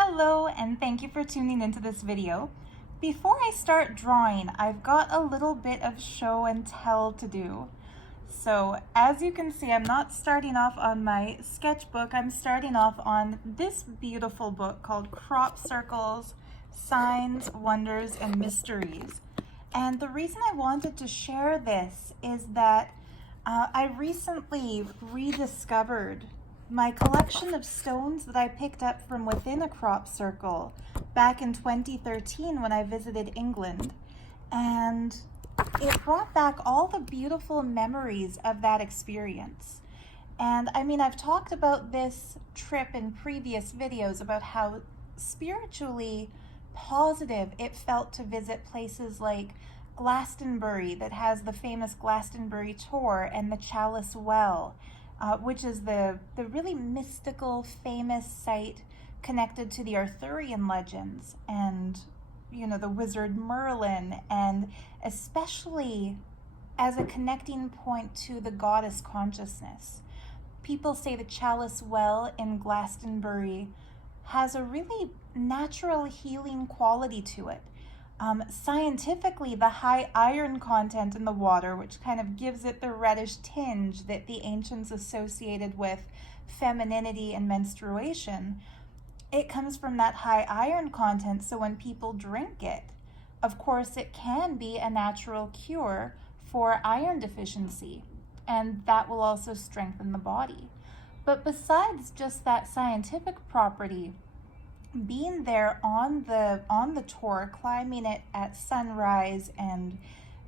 Hello, and thank you for tuning into this video. Before I start drawing, I've got a little bit of show and tell to do. So as you can see, I'm not starting off on my sketchbook. I'm starting off on this beautiful book called Crop Circles, Signs, Wonders, and Mysteries. And the reason I wanted to share this is that I recently rediscovered my collection of stones that I picked up from within a crop circle back in 2013 when I visited England. And it brought back all the beautiful memories of that experience. And I mean, I've talked about this trip in previous videos about how spiritually positive it felt to visit places like Glastonbury, that has the famous Glastonbury Tor, and the Chalice Well, which is the really mystical, famous site connected to the Arcturian legends and, the wizard Merlin, and especially as a connecting point to the goddess consciousness. People say the Chalice Well in Glastonbury has a really natural healing quality to it. Scientifically, the high iron content in the water, which kind of gives it the reddish tinge that the ancients associated with femininity and menstruation, it comes from that high iron content. So when people drink it, of course, it can be a natural cure for iron deficiency, and that will also strengthen the body. But besides just that scientific property, being there on the tour, climbing it at sunrise and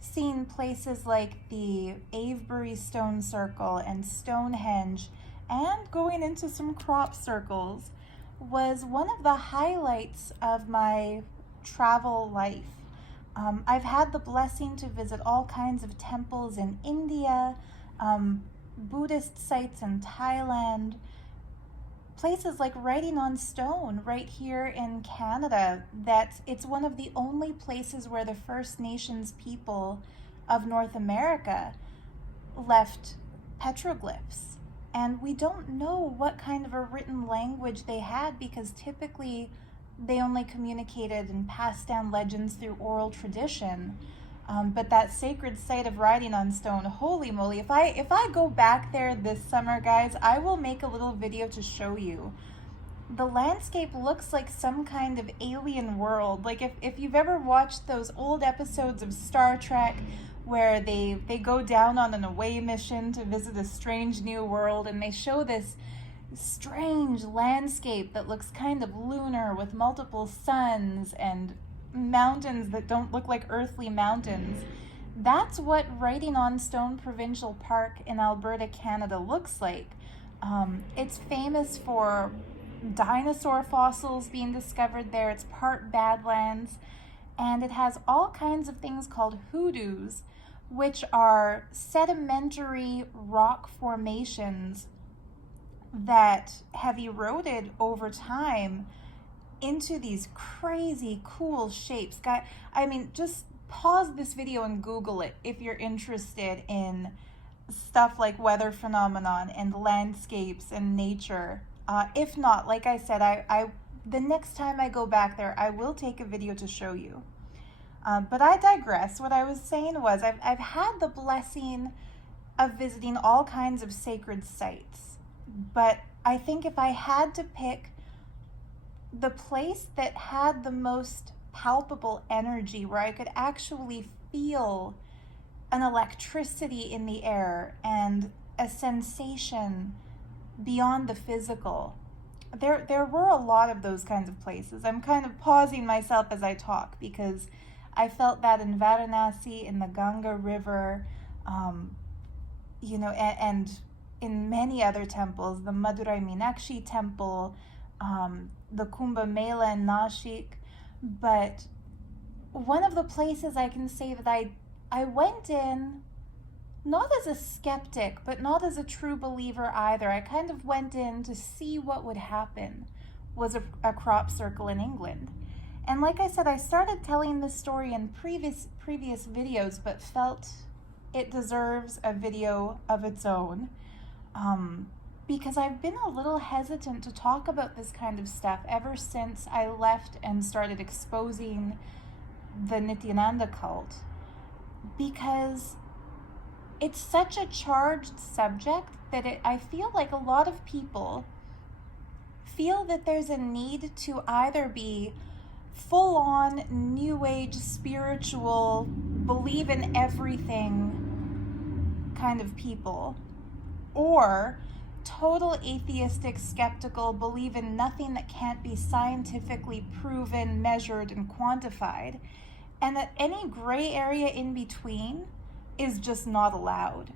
seeing places like the Avebury Stone Circle and Stonehenge, and going into some crop circles, was one of the highlights of my travel life. I've had the blessing to visit all kinds of temples in India, Buddhist sites in Thailand, places like Writing on Stone right here in Canada, that it's one of the only places where the First Nations people of North America left petroglyphs. And we don't know what kind of a written language they had, because typically they only communicated and passed down legends through oral tradition. But that sacred site of Writing on Stone, holy moly, if I go back there this summer, guys, I will make a little video to show you. The landscape looks like some kind of alien world. Like if you've ever watched those old episodes of Star Trek where they go down on an away mission to visit a strange new world, and they show this strange landscape that looks kind of lunar with multiple suns and mountains that don't look like earthly mountains. That's what Writing on Stone Provincial Park in Alberta, Canada looks like. It's famous for dinosaur fossils being discovered there. It's part Badlands, and it has all kinds of things called hoodoos, which are sedimentary rock formations that have eroded over time into these crazy cool shapes. I mean, just pause this video and Google it if you're interested in stuff like weather phenomenon and landscapes and nature. If not, like I said, the next time I go back there, I will take a video to show you. But I digress. What I was saying was I've had the blessing of visiting all kinds of sacred sites, but I think if I had to pick the place that had the most palpable energy, where I could actually feel an electricity in the air and a sensation beyond the physical, there were a lot of those kinds of places. I'm kind of pausing myself as I talk because I felt that in Varanasi, in the Ganga River, and in many other temples, the Madurai Meenakshi temple, the Kumbh Mela in Nashik. But one of the places I can say that I went in, not as a skeptic, but not as a true believer either. I kind of went in to see what would happen, was a crop circle in England. And like I said, I started telling this story in previous videos, but felt it deserves a video of its own. because I've been a little hesitant to talk about this kind of stuff ever since I left and started exposing the Nityananda cult, because it's such a charged subject that I feel like a lot of people feel that there's a need to either be full-on new age spiritual, believe in everything kind of people, or total atheistic, skeptical, believe in nothing that can't be scientifically proven, measured, and quantified, and that any gray area in between is just not allowed.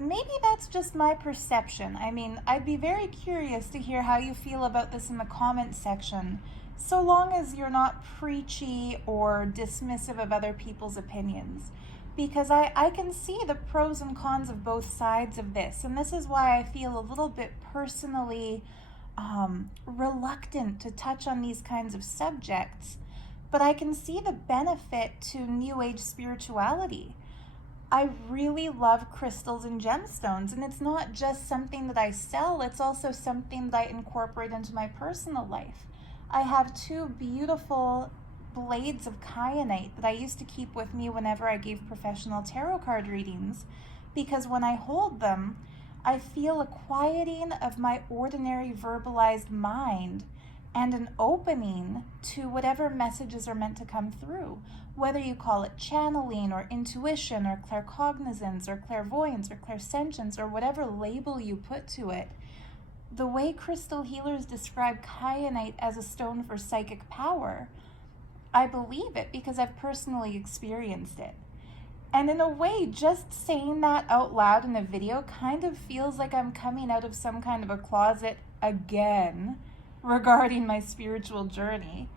Maybe that's just my perception. I mean, I'd be very curious to hear how you feel about this in the comments section, so long as you're not preachy or dismissive of other people's opinions. Because I can see the pros and cons of both sides of this, and this is why I feel a little bit personally reluctant to touch on these kinds of subjects. But I can see the benefit to New Age spirituality. I really love crystals and gemstones, and it's not just something that I sell, it's also something that I incorporate into my personal life. I have 2 beautiful blades of kyanite that I used to keep with me whenever I gave professional tarot card readings, because when I hold them, I feel a quieting of my ordinary verbalized mind and an opening to whatever messages are meant to come through, whether you call it channeling or intuition or claircognizance or clairvoyance or clairsentience or whatever label you put to it. The way crystal healers describe kyanite as a stone for psychic power, I believe it because I've personally experienced it. And in a way, just saying that out loud in a video kind of feels like I'm coming out of some kind of a closet again regarding my spiritual journey,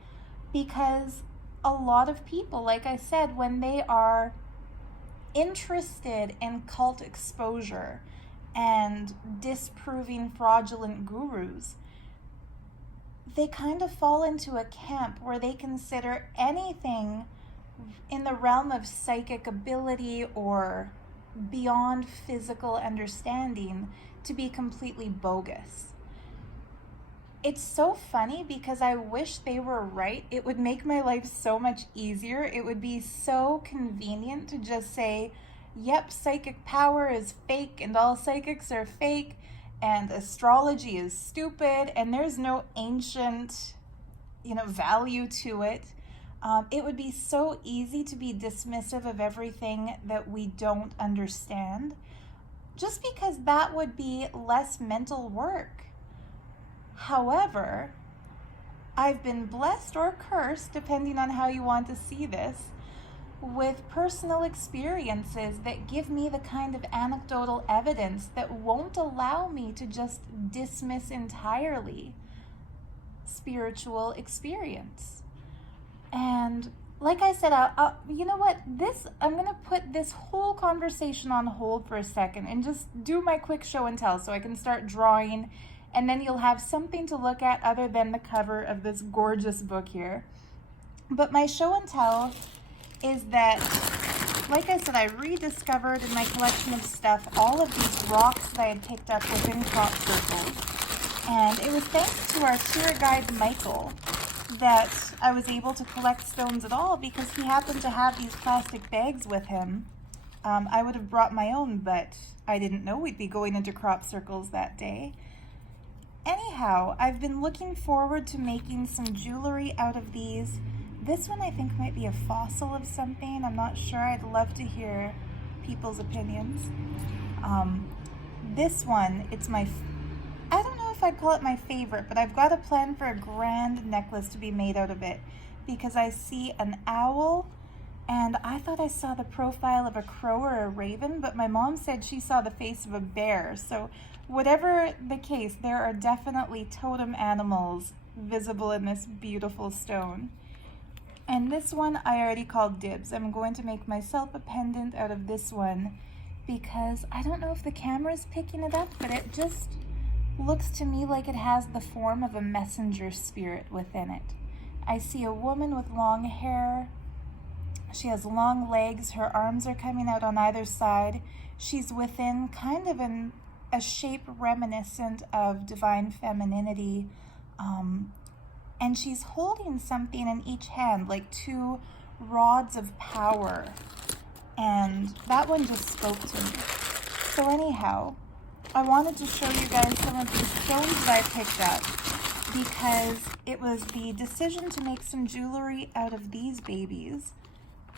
because a lot of people, like I said, when they are interested in cult exposure and disproving fraudulent gurus, they kind of fall into a camp where they consider anything in the realm of psychic ability or beyond physical understanding to be completely bogus. It's so funny because I wish they were right. It would make my life so much easier. It would be so convenient to just say, yep, psychic power is fake and all psychics are fake and astrology is stupid and there's no ancient, value to it. It would be so easy to be dismissive of everything that we don't understand, just because that would be less mental work. However, I've been blessed or cursed, depending on how you want to see this, with personal experiences that give me the kind of anecdotal evidence that won't allow me to just dismiss entirely spiritual experience. And like I said, you know what? I'm going to put this whole conversation on hold for a second and just do my quick show and tell so I can start drawing, and then you'll have something to look at other than the cover of this gorgeous book here. But my show and tell is that, like I said, I rediscovered in my collection of stuff all of these rocks that I had picked up within crop circles. And it was thanks to our tour guide, Michael, that I was able to collect stones at all, because he happened to have these plastic bags with him. I would have brought my own, but I didn't know we'd be going into crop circles that day. Anyhow, I've been looking forward to making some jewelry out of these. This one I think might be a fossil of something. I'm not sure. I'd love to hear people's opinions. This one, I don't know if I'd call it my favorite, but I've got a plan for a grand necklace to be made out of it, because I see an owl, and I thought I saw the profile of a crow or a raven, but my mom said she saw the face of a bear. So whatever the case, there are definitely totem animals visible in this beautiful stone. And this one I already called dibs. I'm going to make myself a pendant out of this one, because I don't know if the camera's picking it up, but it just looks to me like it has the form of a messenger spirit within it. I see a woman with long hair. She has long legs. Her arms are coming out on either side. She's within kind of an a shape reminiscent of divine femininity. And she's holding something in each hand, like two rods of power. And that one just spoke to me. So anyhow, I wanted to show you guys some of these stones that I picked up because it was the decision to make some jewelry out of these babies.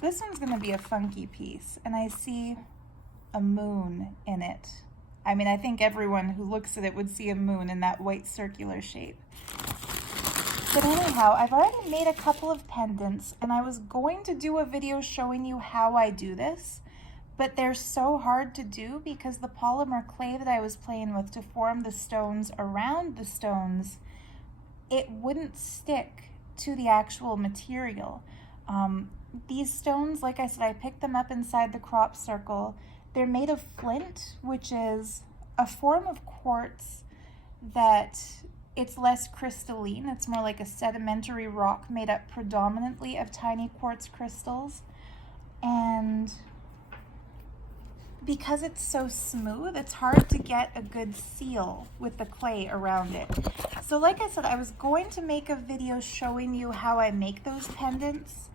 This one's gonna be a funky piece, and I see a moon in it. I mean, I think everyone who looks at it would see a moon in that white circular shape. But anyhow, I've already made a couple of pendants, and I was going to do a video showing you how I do this, but they're so hard to do because the polymer clay that I was playing with to form the stones around the stones, it wouldn't stick to the actual material. These stones, like I said, I picked them up inside the crop circle. They're made of flint, which is a form of quartz that it's less crystalline. It's more like a sedimentary rock made up predominantly of tiny quartz crystals. And because it's so smooth, it's hard to get a good seal with the clay around it. So like I said, I was going to make a video showing you how I make those pendants,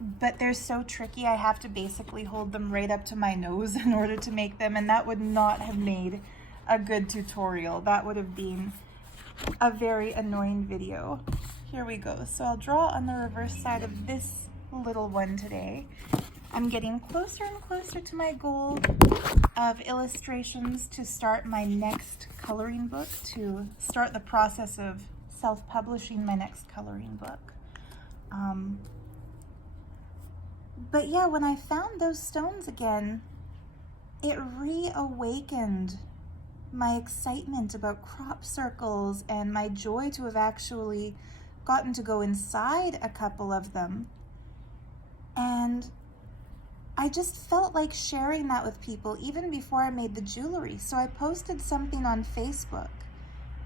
but they're so tricky. I have to basically hold them right up to my nose in order to make them, and that would not have made a good tutorial. That would have been a very annoying video. Here we go. So I'll draw on the reverse side of this little one today. I'm getting closer and closer to my goal of illustrations to start my next coloring book, to start the process of self-publishing my next coloring book. But yeah, when I found those stones again, it reawakened my excitement about crop circles and my joy to have actually gotten to go inside a couple of them. And I just felt like sharing that with people even before I made the jewelry. So I posted something on Facebook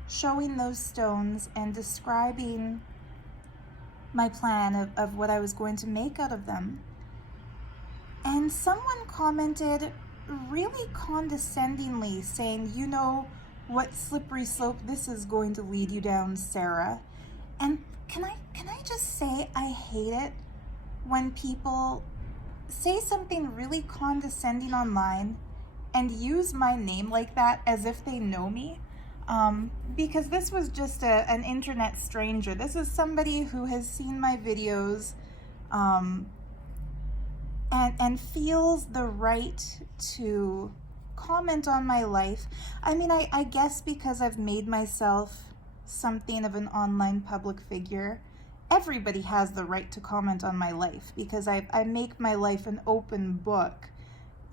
showing those stones and describing my plan of what I was going to make out of them. And someone commented really condescendingly saying, "You know what slippery slope this is going to lead you down, Sarah." And can I just say I hate it when people say something really condescending online and use my name like that as if they know me. Because this was just an internet stranger. This is somebody who has seen my videos and feels the right to comment on my life. I mean, I guess because I've made myself something of an online public figure, everybody has the right to comment on my life because I make my life an open book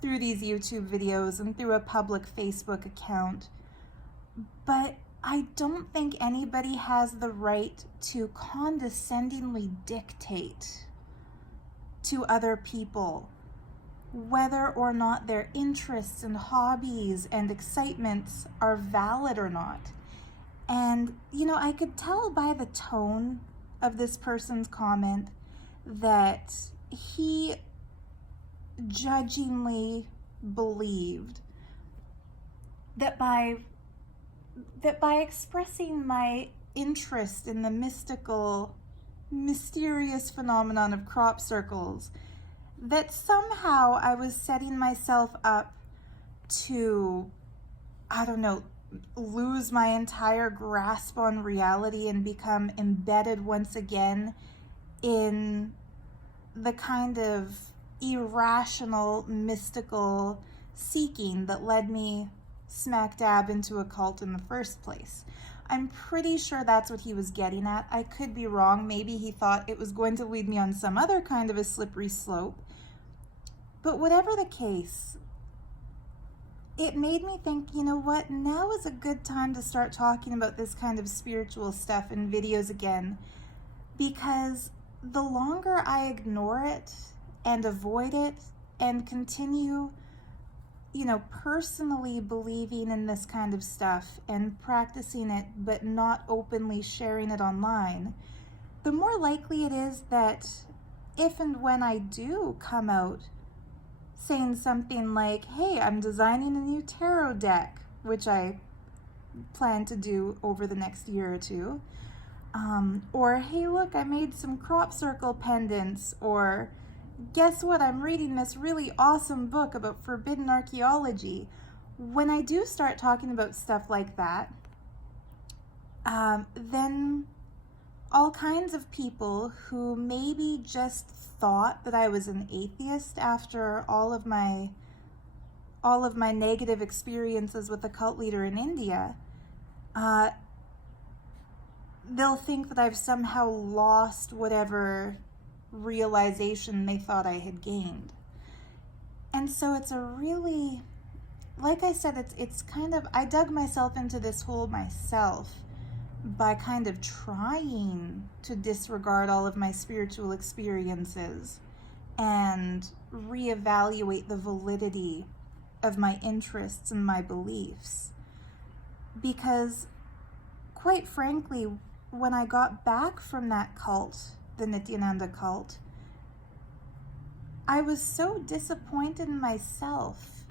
through these YouTube videos and through a public Facebook account. But I don't think anybody has the right to condescendingly dictate to other people whether or not their interests and hobbies and excitements are valid or not. And, you know, I could tell by the tone of this person's comment that he judgingly believed that by expressing my interest in the mystical, mysterious phenomenon of crop circles, that somehow I was setting myself up to, I don't know, lose my entire grasp on reality and become embedded once again in the kind of irrational, mystical seeking that led me smack dab into a cult in the first place. I'm pretty sure that's what he was getting at. I could be wrong. Maybe he thought it was going to lead me on some other kind of a slippery slope. But whatever the case, it made me think, you know what, now is a good time to start talking about this kind of spiritual stuff in videos again, because the longer I ignore it and avoid it and continue, you know, personally believing in this kind of stuff and practicing it but not openly sharing it online, the more likely it is that if and when I do come out saying something like, hey, I'm designing a new tarot deck, which I plan to do over the next year or two. Or, hey, look, I made some crop circle pendants. Or, guess what, I'm reading this really awesome book about forbidden archaeology. When I do start talking about stuff like that, then all kinds of people who maybe just thought that I was an atheist after all of my negative experiences with a cult leader in India, they'll think that I've somehow lost whatever realization they thought I had gained. And so it's a really, like I said, it's kind of, I dug myself into this hole myself by kind of trying to disregard all of my spiritual experiences and reevaluate the validity of my interests and my beliefs. Because, quite frankly, when I got back from that cult, the Nityananda cult, I was so disappointed in myself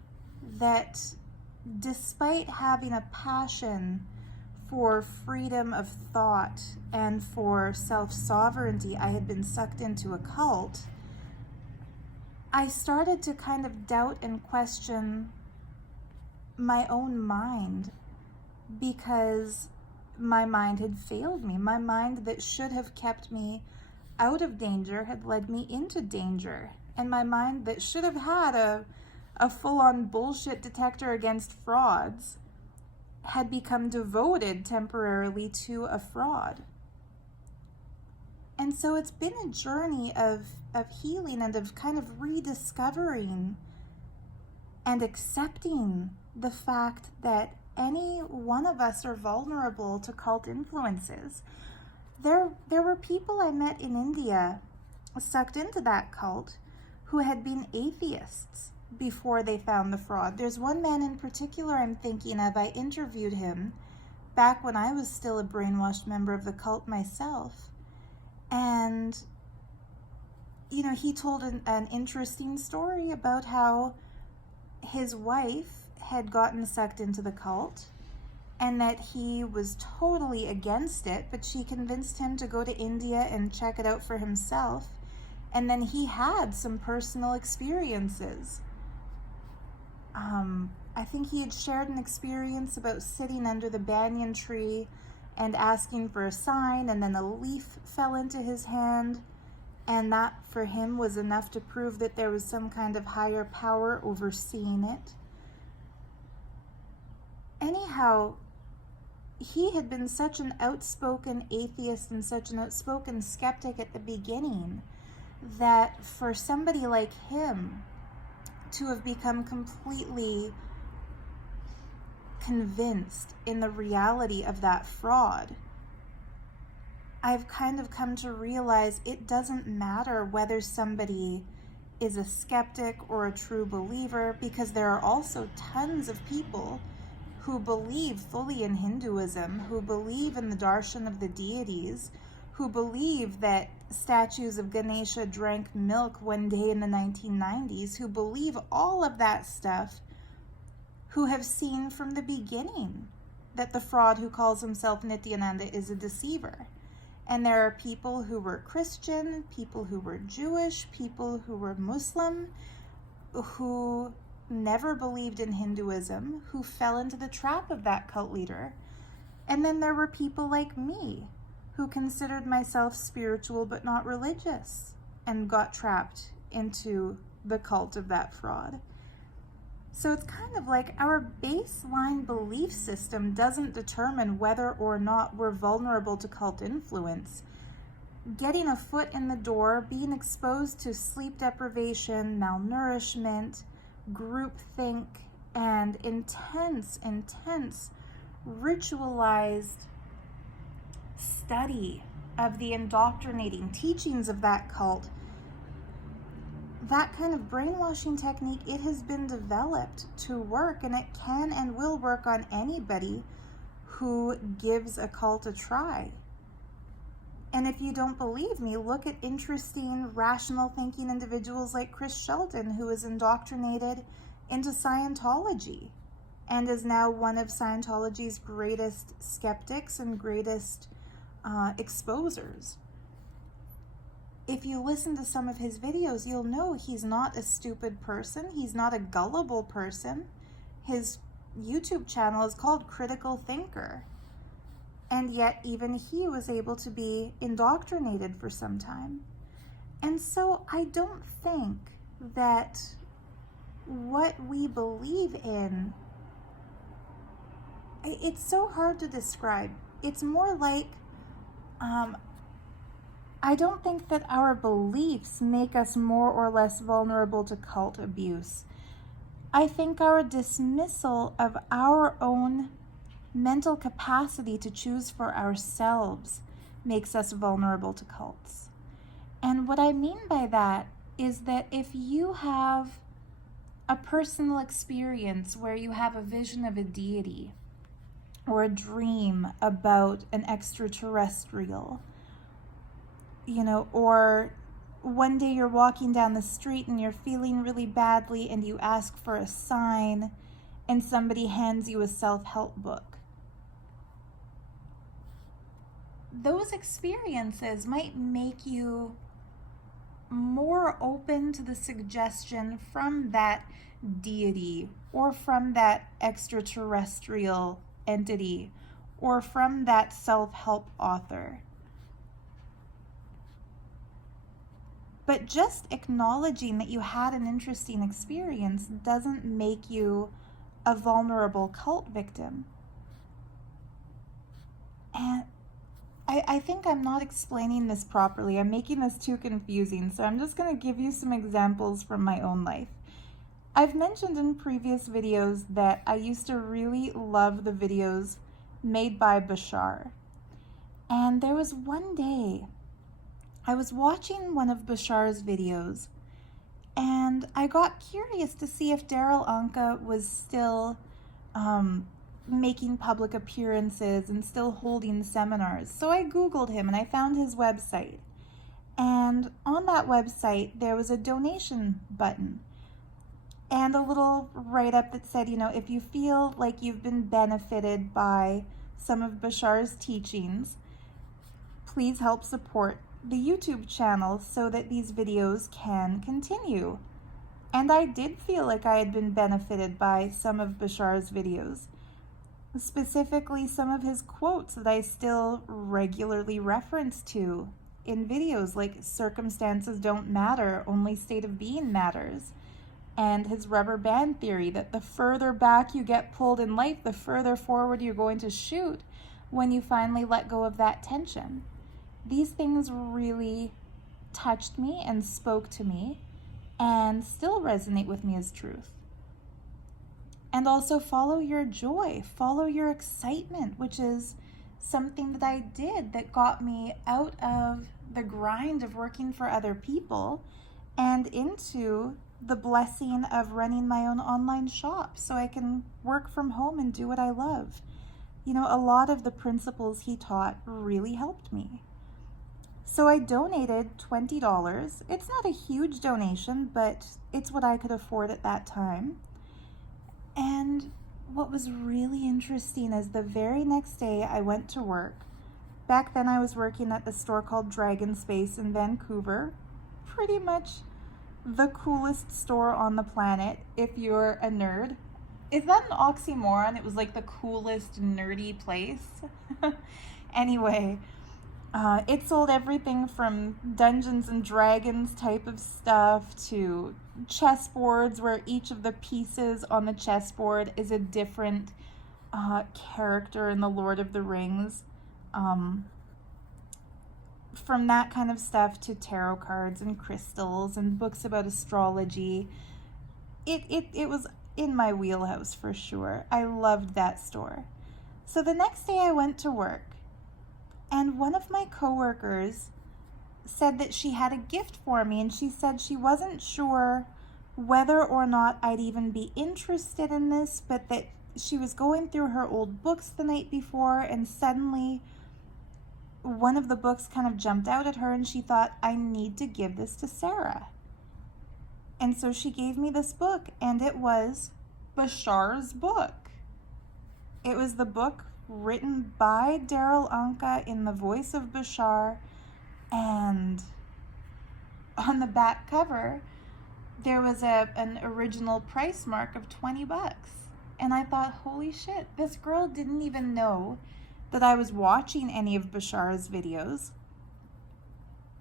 that despite having a passion for freedom of thought and for self-sovereignty, I had been sucked into a cult. I started to kind of doubt and question my own mind, because my mind had failed me. My mind that should have kept me out of danger had led me into danger. And my mind that should have had a full-on bullshit detector against frauds had become devoted temporarily to a fraud. And so it's been a journey of healing and of kind of rediscovering and accepting the fact that any one of us are vulnerable to cult influences. There were people I met in India sucked into that cult who had been atheists before they found the fraud. There's one man in particular I'm thinking of. I interviewed him back when I was still a brainwashed member of the cult myself. And, you know, he told an interesting story about how his wife had gotten sucked into the cult and that he was totally against it, but she convinced him to go to India and check it out for himself. And then he had some personal experiences. I think he had shared an experience about sitting under the banyan tree and asking for a sign, and then a leaf fell into his hand, and that for him was enough to prove that there was some kind of higher power overseeing it. Anyhow, he had been such an outspoken atheist and such an outspoken skeptic at the beginning that for somebody like him to have become completely convinced in the reality of that fraud, I've kind of come to realize it doesn't matter whether somebody is a skeptic or a true believer, because there are also tons of people who believe fully in Hinduism, who believe in the darshan of the deities, who believe that statues of Ganesha drank milk one day in the 1990s, who believe all of that stuff, who have seen from the beginning that the fraud who calls himself Nityananda is a deceiver. And there are people who were Christian, people who were Jewish, people who were Muslim, who never believed in Hinduism, who fell into the trap of that cult leader. And then there were people like me, who considered myself spiritual but not religious, and got trapped into the cult of that fraud. So it's kind of like our baseline belief system doesn't determine whether or not we're vulnerable to cult influence. Getting a foot in the door, being exposed to sleep deprivation, malnourishment, groupthink, and intense ritualized study of the indoctrinating teachings of that cult, that kind of brainwashing technique, it has been developed to work, and it can and will work on anybody who gives a cult a try. And if you don't believe me, look at interesting, rational thinking individuals like Chris Shelton, who was indoctrinated into Scientology and is now one of Scientology's greatest skeptics and greatest exposers. If you listen to some of his videos, you'll know he's not a stupid person. He's not a gullible person. His YouTube channel is called Critical Thinker. And yet even he was able to be indoctrinated for some time. And so I don't think that what we believe in, it's so hard to describe. It's more like, I don't think that our beliefs make us more or less vulnerable to cult abuse. I think our dismissal of our own mental capacity to choose for ourselves makes us vulnerable to cults. And what I mean by that is that if you have a personal experience where you have a vision of a deity or a dream about an extraterrestrial, or one day you're walking down the street and you're feeling really badly and you ask for a sign and somebody hands you a self-help book. Those experiences might make you more open to the suggestion from that deity or from that extraterrestrial entity or from that self-help author. But just acknowledging that you had an interesting experience doesn't make you a vulnerable cult victim. And I think I'm not explaining this properly. I'm making this too confusing, so I'm just going to give you some examples from my own life. I've mentioned in previous videos that I used to really love the videos made by Bashar. And there was one day I was watching one of Bashar's videos and I got curious to see if Daryl Anka was still making public appearances and still holding seminars. So I Googled him and I found his website. And on that website, there was a donation button and a little write-up that said, if you feel like you've been benefited by some of Bashar's teachings, please help support the YouTube channel so that these videos can continue. And I did feel like I had been benefited by some of Bashar's videos. Specifically, some of his quotes that I still regularly reference to in videos, like circumstances don't matter, only state of being matters. And his rubber band theory that the further back you get pulled in life, the further forward you're going to shoot when you finally let go of that tension. These things really touched me and spoke to me and still resonate with me as truth. And also follow your joy, follow your excitement, which is something that I did that got me out of the grind of working for other people and into the blessing of running my own online shop so I can work from home and do what I love. A lot of the principles he taught really helped me. So I donated $20. It's not a huge donation, but it's what I could afford at that time. And what was really interesting is the very next day I went to work. Back then I was working at the store called Dragon Space in Vancouver. Pretty much the coolest store on the planet if you're a nerd. Is that an oxymoron? It was like the coolest nerdy place. Anyway, it sold everything from Dungeons and Dragons type of stuff to chessboards where each of the pieces on the chessboard is a different character in the Lord of the Rings. From that kind of stuff to tarot cards and crystals and books about astrology. It was in my wheelhouse for sure. I loved that store. So the next day I went to work and one of my coworkers said that she had a gift for me, and she said she wasn't sure whether or not I'd even be interested in this, but that she was going through her old books the night before and suddenly one of the books kind of jumped out at her and she thought, I need to give this to Sarah. And so she gave me this book, and it was Bashar's book. It was the book written by Darryl Anka in the voice of Bashar, and on the back cover there was an original price mark of $20. And I thought, holy shit, this girl didn't even know that I was watching any of Bashar's videos,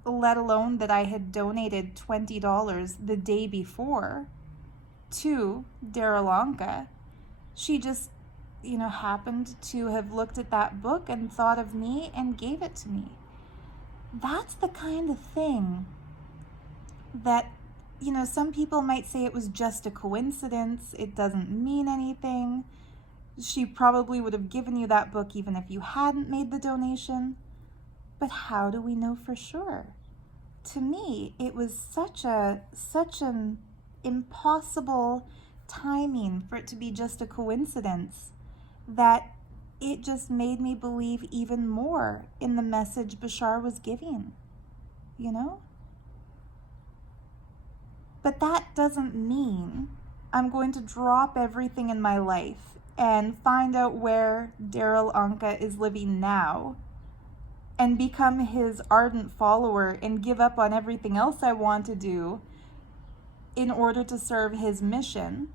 let alone that I had donated $20 the day before to Darryl Anka. She just, happened to have looked at that book and thought of me and gave it to me. That's the kind of thing that, some people might say it was just a coincidence. It doesn't mean anything. She probably would have given you that book even if you hadn't made the donation. But how do we know for sure? To me, it was such an impossible timing for it to be just a coincidence that it just made me believe even more in the message Bashar was giving, But that doesn't mean I'm going to drop everything in my life and find out where Darryl Anka is living now and become his ardent follower and give up on everything else I want to do in order to serve his mission.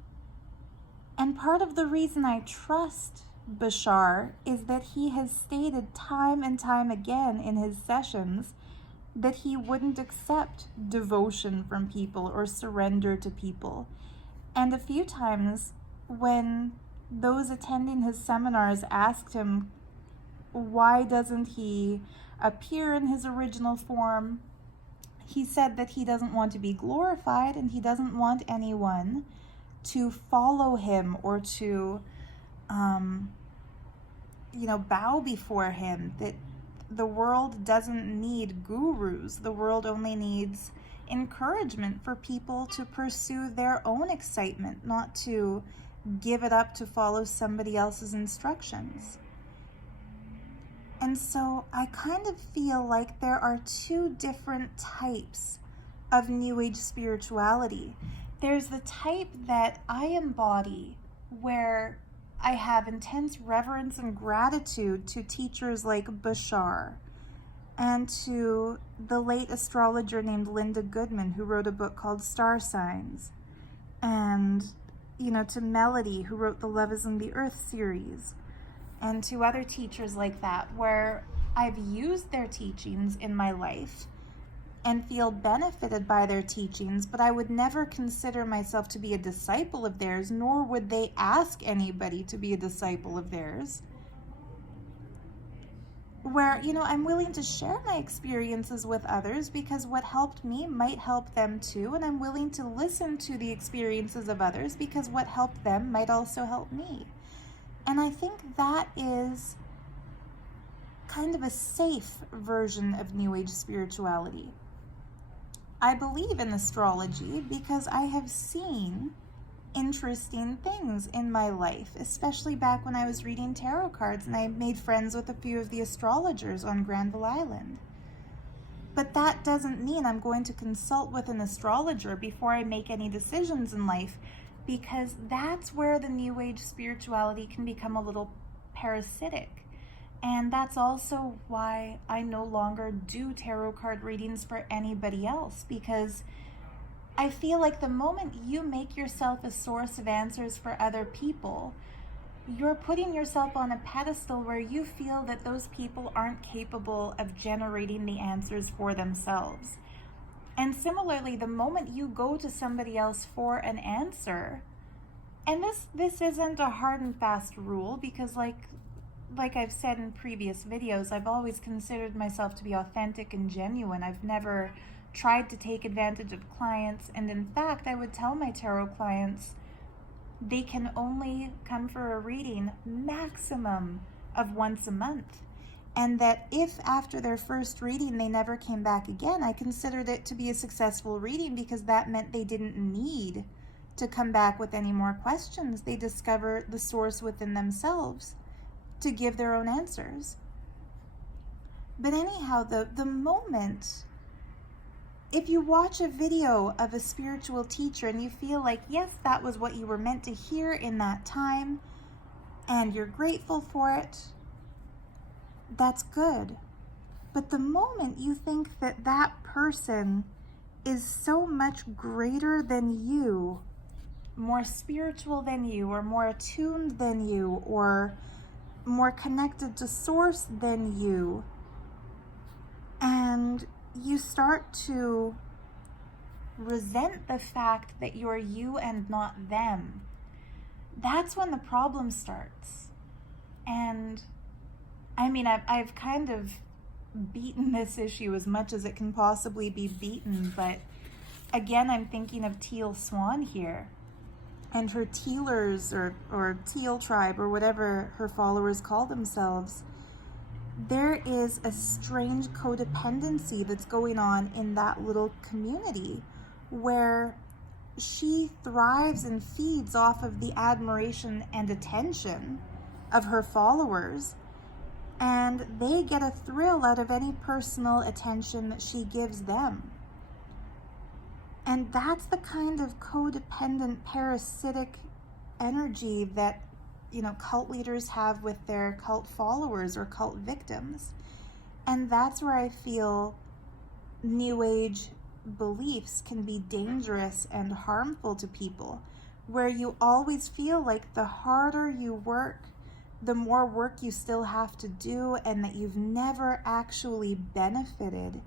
And part of the reason I trust Bashar is that he has stated time and time again in his sessions that he wouldn't accept devotion from people or surrender to people. And a few times when those attending his seminars asked him, why doesn't he appear in his original form, he said that he doesn't want to be glorified and he doesn't want anyone to follow him or to, bow before him, that the world doesn't need gurus. The world only needs encouragement for people to pursue their own excitement, not to give it up to follow somebody else's instructions. And so I kind of feel like there are two different types of New Age spirituality. There's the type that I embody, where I have intense reverence and gratitude to teachers like Bashar and to the late astrologer named Linda Goodman, who wrote a book called Star Signs, and, to Melody, who wrote the Love is in the Earth series, and to other teachers like that, where I've used their teachings in my life and feel benefited by their teachings, but I would never consider myself to be a disciple of theirs, nor would they ask anybody to be a disciple of theirs. Where, I'm willing to share my experiences with others because what helped me might help them too, and I'm willing to listen to the experiences of others because what helped them might also help me. And I think that is kind of a safe version of New Age spirituality. I believe in astrology because I have seen interesting things in my life, especially back when I was reading tarot cards and I made friends with a few of the astrologers on Granville Island. But that doesn't mean I'm going to consult with an astrologer before I make any decisions in life, because that's where the New Age spirituality can become a little parasitic. And that's also why I no longer do tarot card readings for anybody else, because I feel like the moment you make yourself a source of answers for other people, you're putting yourself on a pedestal where you feel that those people aren't capable of generating the answers for themselves. And similarly, the moment you go to somebody else for an answer, and this isn't a hard and fast rule, because like I've said in previous videos, I've always considered myself to be authentic and genuine. I've never tried to take advantage of clients, and in fact, I would tell my tarot clients they can only come for a reading maximum of once a month. And that if after their first reading they never came back again, I considered it to be a successful reading, because that meant they didn't need to come back with any more questions. They discover the source within themselves to give their own answers. But anyhow, the moment, if you watch a video of a spiritual teacher and you feel like, yes, that was what you were meant to hear in that time, and you're grateful for it, that's good. But the moment you think that that person is so much greater than you, more spiritual than you, or more attuned than you, or more connected to source than you, and you start to resent the fact that you're you and not them, that's when the problem starts. And I mean, I've kind of beaten this issue as much as it can possibly be beaten, but again, I'm thinking of Teal Swan here and her Tealers, or Teal tribe, or whatever her followers call themselves. There is a strange codependency that's going on in that little community where she thrives and feeds off of the admiration and attention of her followers, and they get a thrill out of any personal attention that she gives them. And that's the kind of codependent, parasitic energy that, cult leaders have with their cult followers or cult victims. And that's where I feel New Age beliefs can be dangerous and harmful to people, where you always feel like the harder you work, the more work you still have to do, and that you've never actually benefited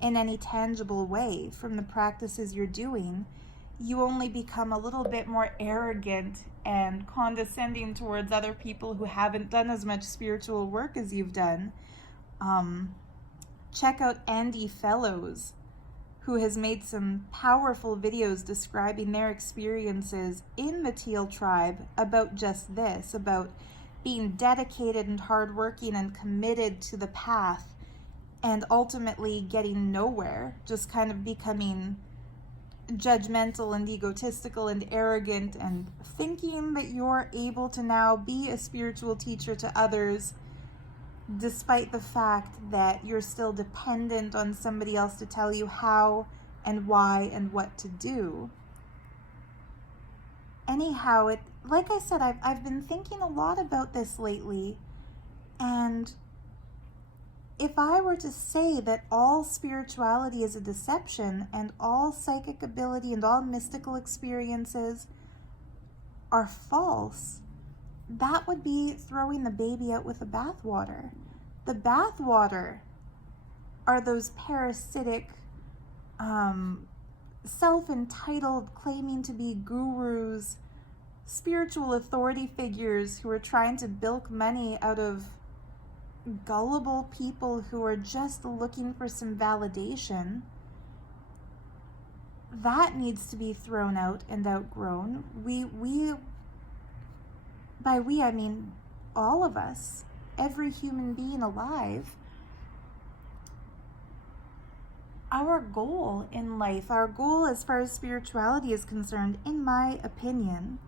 in any tangible way from the practices you're doing. You only become a little bit more arrogant and condescending towards other people who haven't done as much spiritual work as you've done. Check out Andy Fellows, who has made some powerful videos describing their experiences in the Teal tribe about just this, about being dedicated and hardworking and committed to the path, and ultimately getting nowhere, just kind of becoming judgmental and egotistical and arrogant, and thinking that you're able to now be a spiritual teacher to others, despite the fact that you're still dependent on somebody else to tell you how and why and what to do. Anyhow, like I said, I've been thinking a lot about this lately, and if I were to say that all spirituality is a deception, and all psychic ability and all mystical experiences are false, that would be throwing the baby out with the bathwater. The bathwater are those parasitic, self-entitled, claiming to be gurus, spiritual authority figures who are trying to bilk money out of gullible people who are just looking for some validation. That needs to be thrown out and outgrown. By we, I mean all of us, every human being alive. Our goal in life, our goal as far as spirituality is concerned, in my opinion,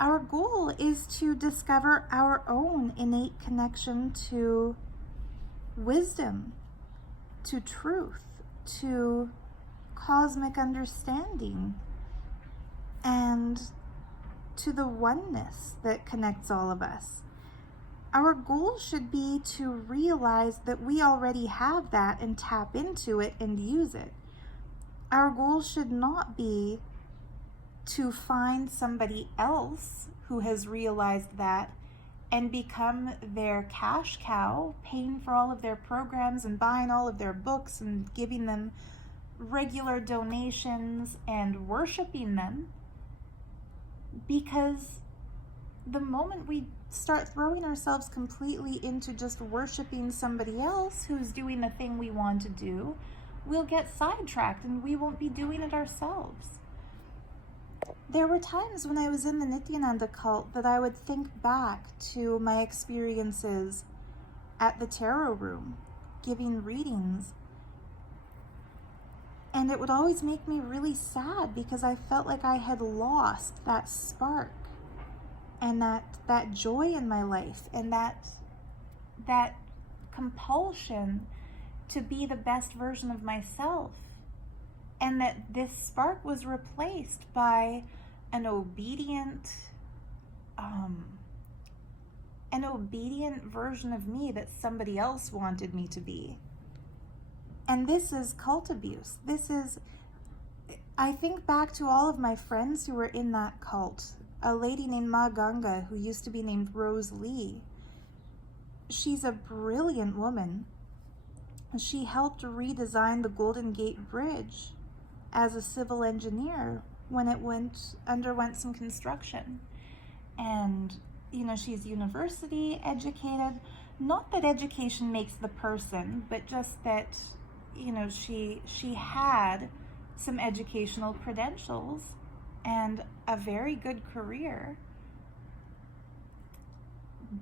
our goal is to discover our own innate connection to wisdom, to truth, to cosmic understanding, and to the oneness that connects all of us. Our goal should be to realize that we already have that and tap into it and use it. Our goal should not be to find somebody else who has realized that and become their cash cow, paying for all of their programs and buying all of their books and giving them regular donations and worshiping them. Because the moment we start throwing ourselves completely into just worshiping somebody else who's doing the thing we want to do, we'll get sidetracked and we won't be doing it ourselves. There were times when I was in the Nityananda cult that I would think back to my experiences at the tarot room, giving readings, and it would always make me really sad because I felt like I had lost that spark and that joy in my life, and that compulsion to be the best version of myself. And that this spark was replaced by an obedient version of me that somebody else wanted me to be. And this is cult abuse. I think back to all of my friends who were in that cult. A lady named Ma Ganga, who used to be named Rose Lee. She's a brilliant woman. She helped redesign the Golden Gate Bridge as a civil engineer when it underwent some construction. And, she's university educated. Not that education makes the person, but just that, she had some educational credentials and a very good career.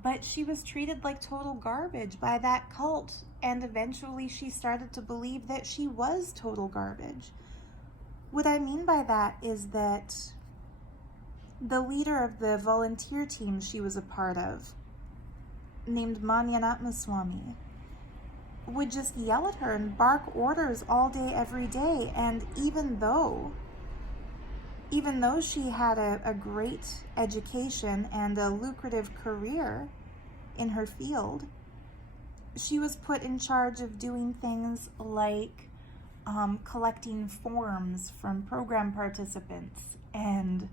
But she was treated like total garbage by that cult, and eventually she started to believe that she was total garbage. What I mean by that is that the leader of the volunteer team she was a part of, named Manyanatmaswamy, would just yell at her and bark orders all day, every day. And even though she had a great education and a lucrative career in her field, she was put in charge of doing things like collecting forms from program participants and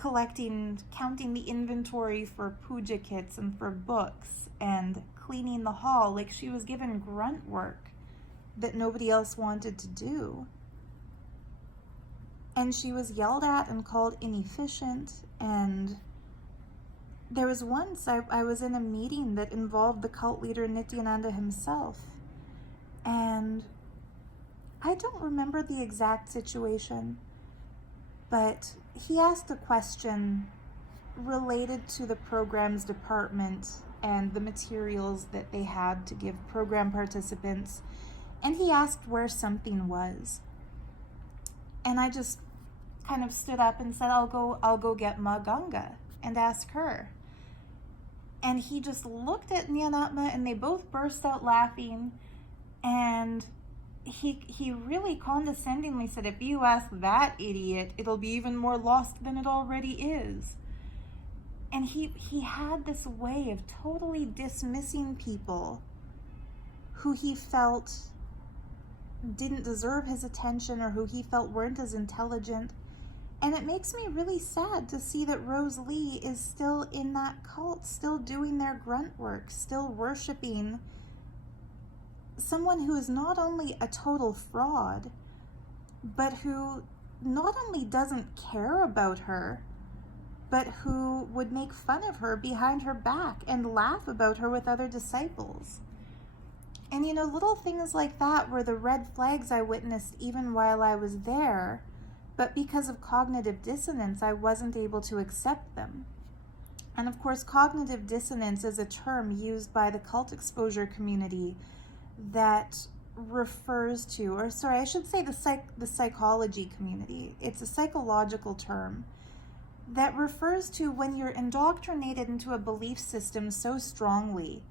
counting the inventory for puja kits and for books and cleaning the hall. Like, she was given grunt work that nobody else wanted to do. And she was yelled at and called inefficient. And there was once I was in a meeting that involved the cult leader Nityananda himself. And I don't remember the exact situation, but he asked a question related to the programs department and the materials that they had to give program participants. And he asked where something was. And I just kind of stood up and said, I'll go get Ma Ganga and ask her. And he just looked at Nyanatma and they both burst out laughing. And he really condescendingly said, if you ask that idiot, it'll be even more lost than it already is. And he had this way of totally dismissing people who he felt didn't deserve his attention or who he felt weren't as intelligent. And it makes me really sad to see that Rose Lee is still in that cult, still doing their grunt work, still worshiping someone who is not only a total fraud, but who not only doesn't care about her, but who would make fun of her behind her back and laugh about her with other disciples. And little things like that were the red flags I witnessed even while I was there, but because of cognitive dissonance, I wasn't able to accept them. And of course, cognitive dissonance is a term used by the cult exposure community that refers to, or sorry, I should say the psychology community. It's a psychological term that refers to when you're indoctrinated into a belief system so strongly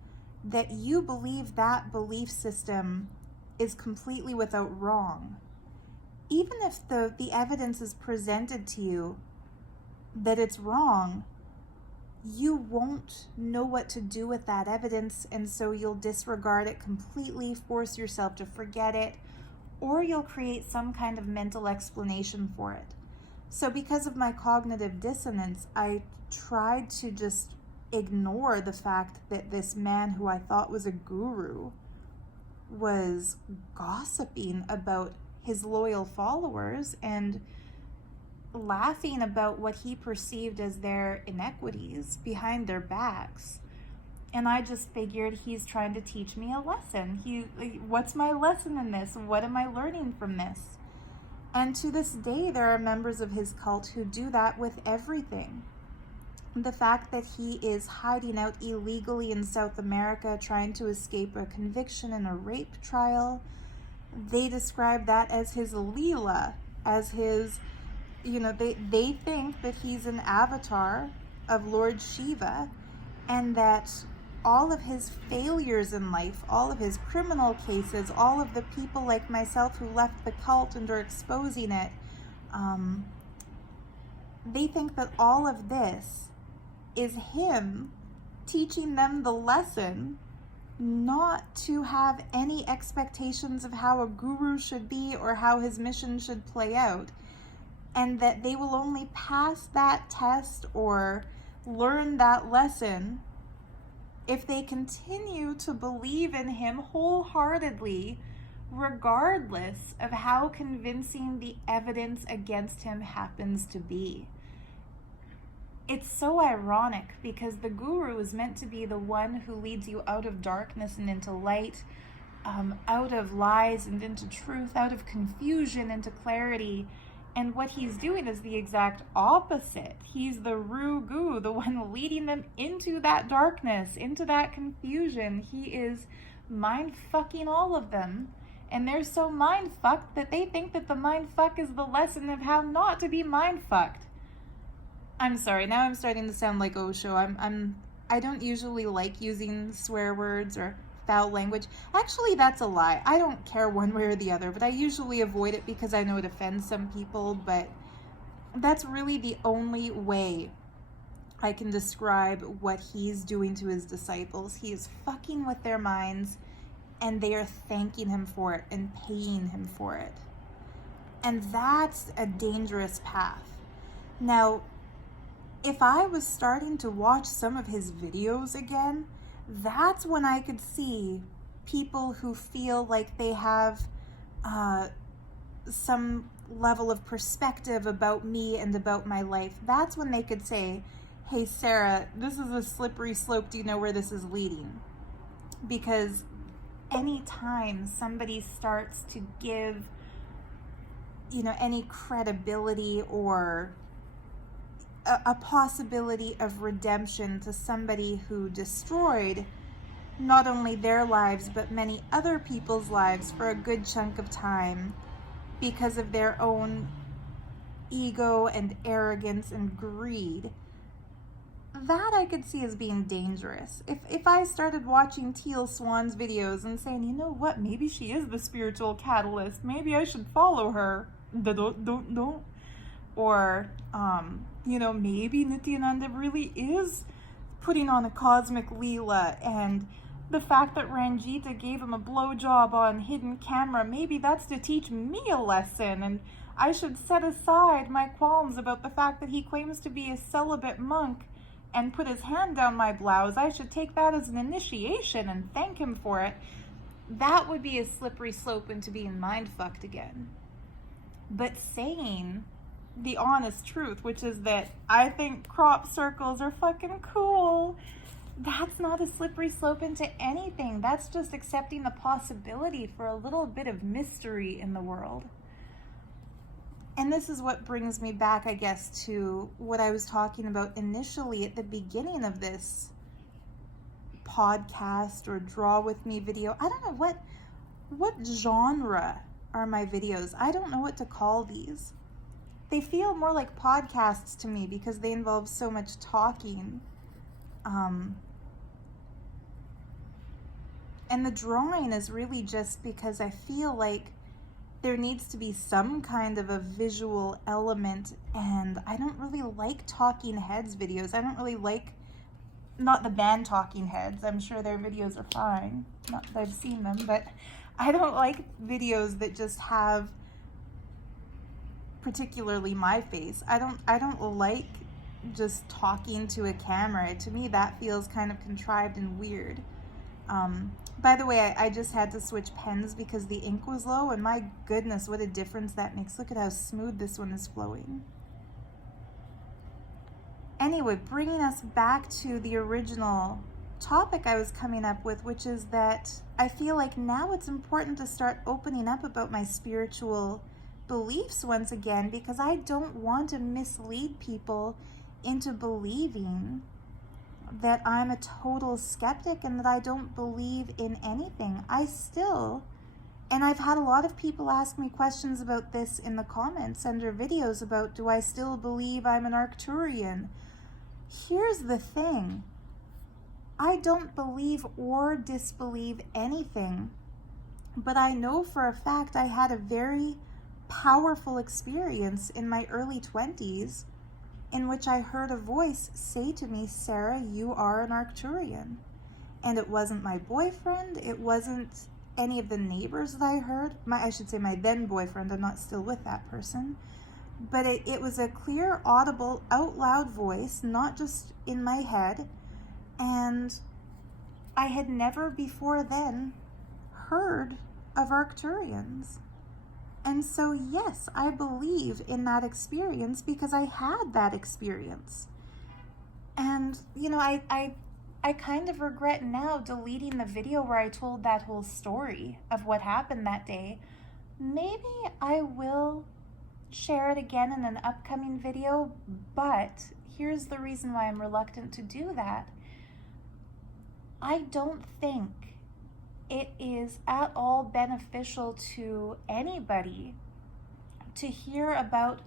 that you believe that belief system is completely without wrong. Even if the evidence is presented to you that it's wrong, you won't know what to do with that evidence, and so you'll disregard it completely, force yourself to forget it, or you'll create some kind of mental explanation for it. So because of my cognitive dissonance, I tried to just ignore the fact that this man who I thought was a guru was gossiping about his loyal followers and laughing about what he perceived as their inequities behind their backs. And I just figured he's trying to teach me a lesson. What's my lesson in this? What am I learning from this? And to this day, there are members of his cult who do that with everything. The fact that he is hiding out illegally in South America, trying to escape a conviction in a rape trial, they describe that as his Leela, as his, they think that he's an avatar of Lord Shiva, and that all of his failures in life, all of his criminal cases, all of the people like myself who left the cult and are exposing it, they think that all of this is him teaching them the lesson not to have any expectations of how a guru should be or how his mission should play out, and that they will only pass that test or learn that lesson if they continue to believe in him wholeheartedly, regardless of how convincing the evidence against him happens to be. It's so ironic because the guru is meant to be the one who leads you out of darkness and into light, out of lies and into truth, out of confusion into clarity. And what he's doing is the exact opposite. He's the Rugu, the one leading them into that darkness, into that confusion. He is mind-fucking all of them. And they're so mind-fucked that they think that the mind-fuck is the lesson of how not to be mind-fucked. I'm sorry, now I'm starting to sound like Osho. I don't usually like using swear words or foul language. Actually, that's a lie. I don't care one way or the other, but I usually avoid it because I know it offends some people, but that's really the only way I can describe what he's doing to his disciples. He is fucking with their minds, and they are thanking him for it and paying him for it. And that's a dangerous path. Now, if I was starting to watch some of his videos again, that's when I could see people who feel like they have some level of perspective about me and about my life. That's when they could say, hey, Sarah, this is a slippery slope. Do you know where this is leading? Because anytime somebody starts to give, any credibility or a possibility of redemption to somebody who destroyed not only their lives but many other people's lives for a good chunk of time because of their own ego and arrogance and greed, that I could see as being dangerous. If I started watching Teal Swan's videos and saying, you know what, maybe she is the spiritual catalyst, maybe I should follow her, or maybe Nityananda really is putting on a cosmic Leela, and the fact that Ranjita gave him a blowjob on hidden camera, maybe that's to teach me a lesson, and I should set aside my qualms about the fact that he claims to be a celibate monk and put his hand down my blouse. I should take that as an initiation and thank him for it. That would be a slippery slope into being mind-fucked again. But saying the honest truth, which is that I think crop circles are fucking cool, that's not a slippery slope into anything. That's just accepting the possibility for a little bit of mystery in the world. And this is what brings me back, I guess, to what I was talking about initially at the beginning of this podcast or Draw With Me video. I don't know what genre are my videos. I don't know what to call these. They feel more like podcasts to me because they involve so much talking. And the drawing is really just because I feel like there needs to be some kind of a visual element, and I don't really like Talking Heads videos. I don't really like, not the band Talking Heads. I'm sure their videos are fine. Not that I've seen them, but I don't like videos that just have particularly my face. I don't like just talking to a camera. To me, that feels kind of contrived and weird. By the way, I just had to switch pens because the ink was low, and my goodness, what a difference that makes. Look at how smooth this one is flowing. Anyway, bringing us back to the original topic I was coming up with, which is that I feel like now it's important to start opening up about my spiritual beliefs once again, because I don't want to mislead people into believing that I'm a total skeptic and that I don't believe in anything. And I've had a lot of people ask me questions about this in the comments under videos about, do I still believe I'm an Arcturian? Here's the thing. I don't believe or disbelieve anything, but I know for a fact I had a very powerful experience in my early 20s in which I heard a voice say to me, Sarah, you are an Arcturian. And it wasn't my boyfriend, it wasn't any of the neighbors that I heard, I should say my then boyfriend, I'm not still with that person, but it was a clear, audible, out loud voice, not just in my head, and I had never before then heard of Arcturians. And so yes, I believe in that experience because I had that experience. And you know, I kind of regret now deleting the video where I told that whole story of what happened that day. Maybe I will share it again in an upcoming video, but here's the reason why I'm reluctant to do that. I don't think it is at all beneficial to anybody to hear about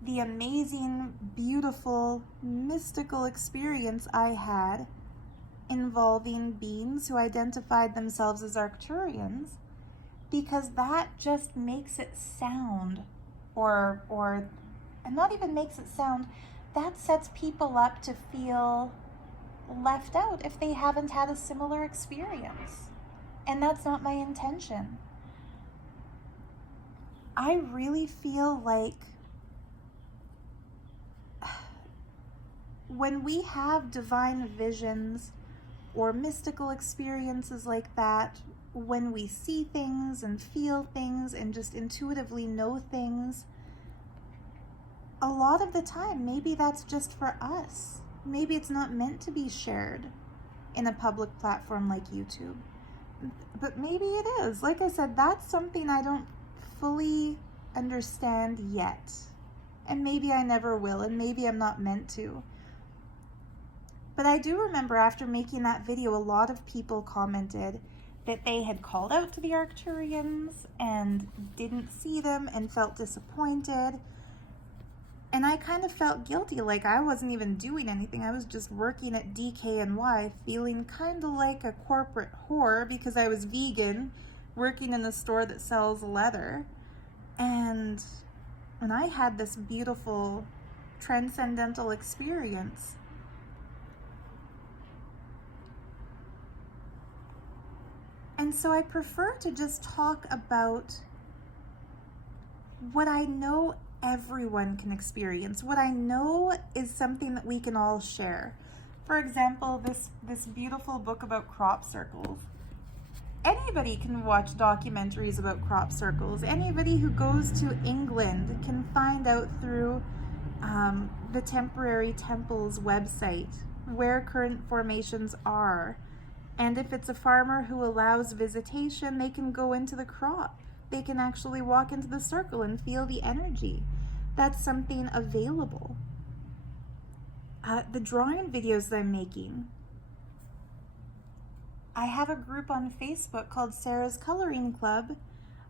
the amazing, beautiful, mystical experience I had involving beings who identified themselves as Arcturians, because that just makes it sound, or not even makes it sound, that sets people up to feel left out if they haven't had a similar experience. And that's not my intention. I really feel like when we have divine visions or mystical experiences like that, when we see things and feel things and just intuitively know things, a lot of the time, maybe that's just for us. Maybe it's not meant to be shared in a public platform like YouTube. But maybe it is. Like I said, that's something I don't fully understand yet. And maybe I never will, and maybe I'm not meant to. But I do remember after making that video, a lot of people commented that they had called out to the Arcturians and didn't see them and felt disappointed. And I kind of felt guilty, like I wasn't even doing anything. I was just working at DKNY, feeling kind of like a corporate whore because I was vegan, working in a store that sells leather. And when I had this beautiful transcendental experience, and so I prefer to just talk about what I know everyone can experience. What I know is something that we can all share. For example, this beautiful book about crop circles. Anybody can watch documentaries about crop circles. Anybody who goes to England can find out through the Temporary Temple's website where current formations are. And if it's a farmer who allows visitation, they can go into the crop. They can actually walk into the circle and feel the energy. That's something available. The drawing videos that I'm making, I have a group on Facebook called Sarah's Coloring Club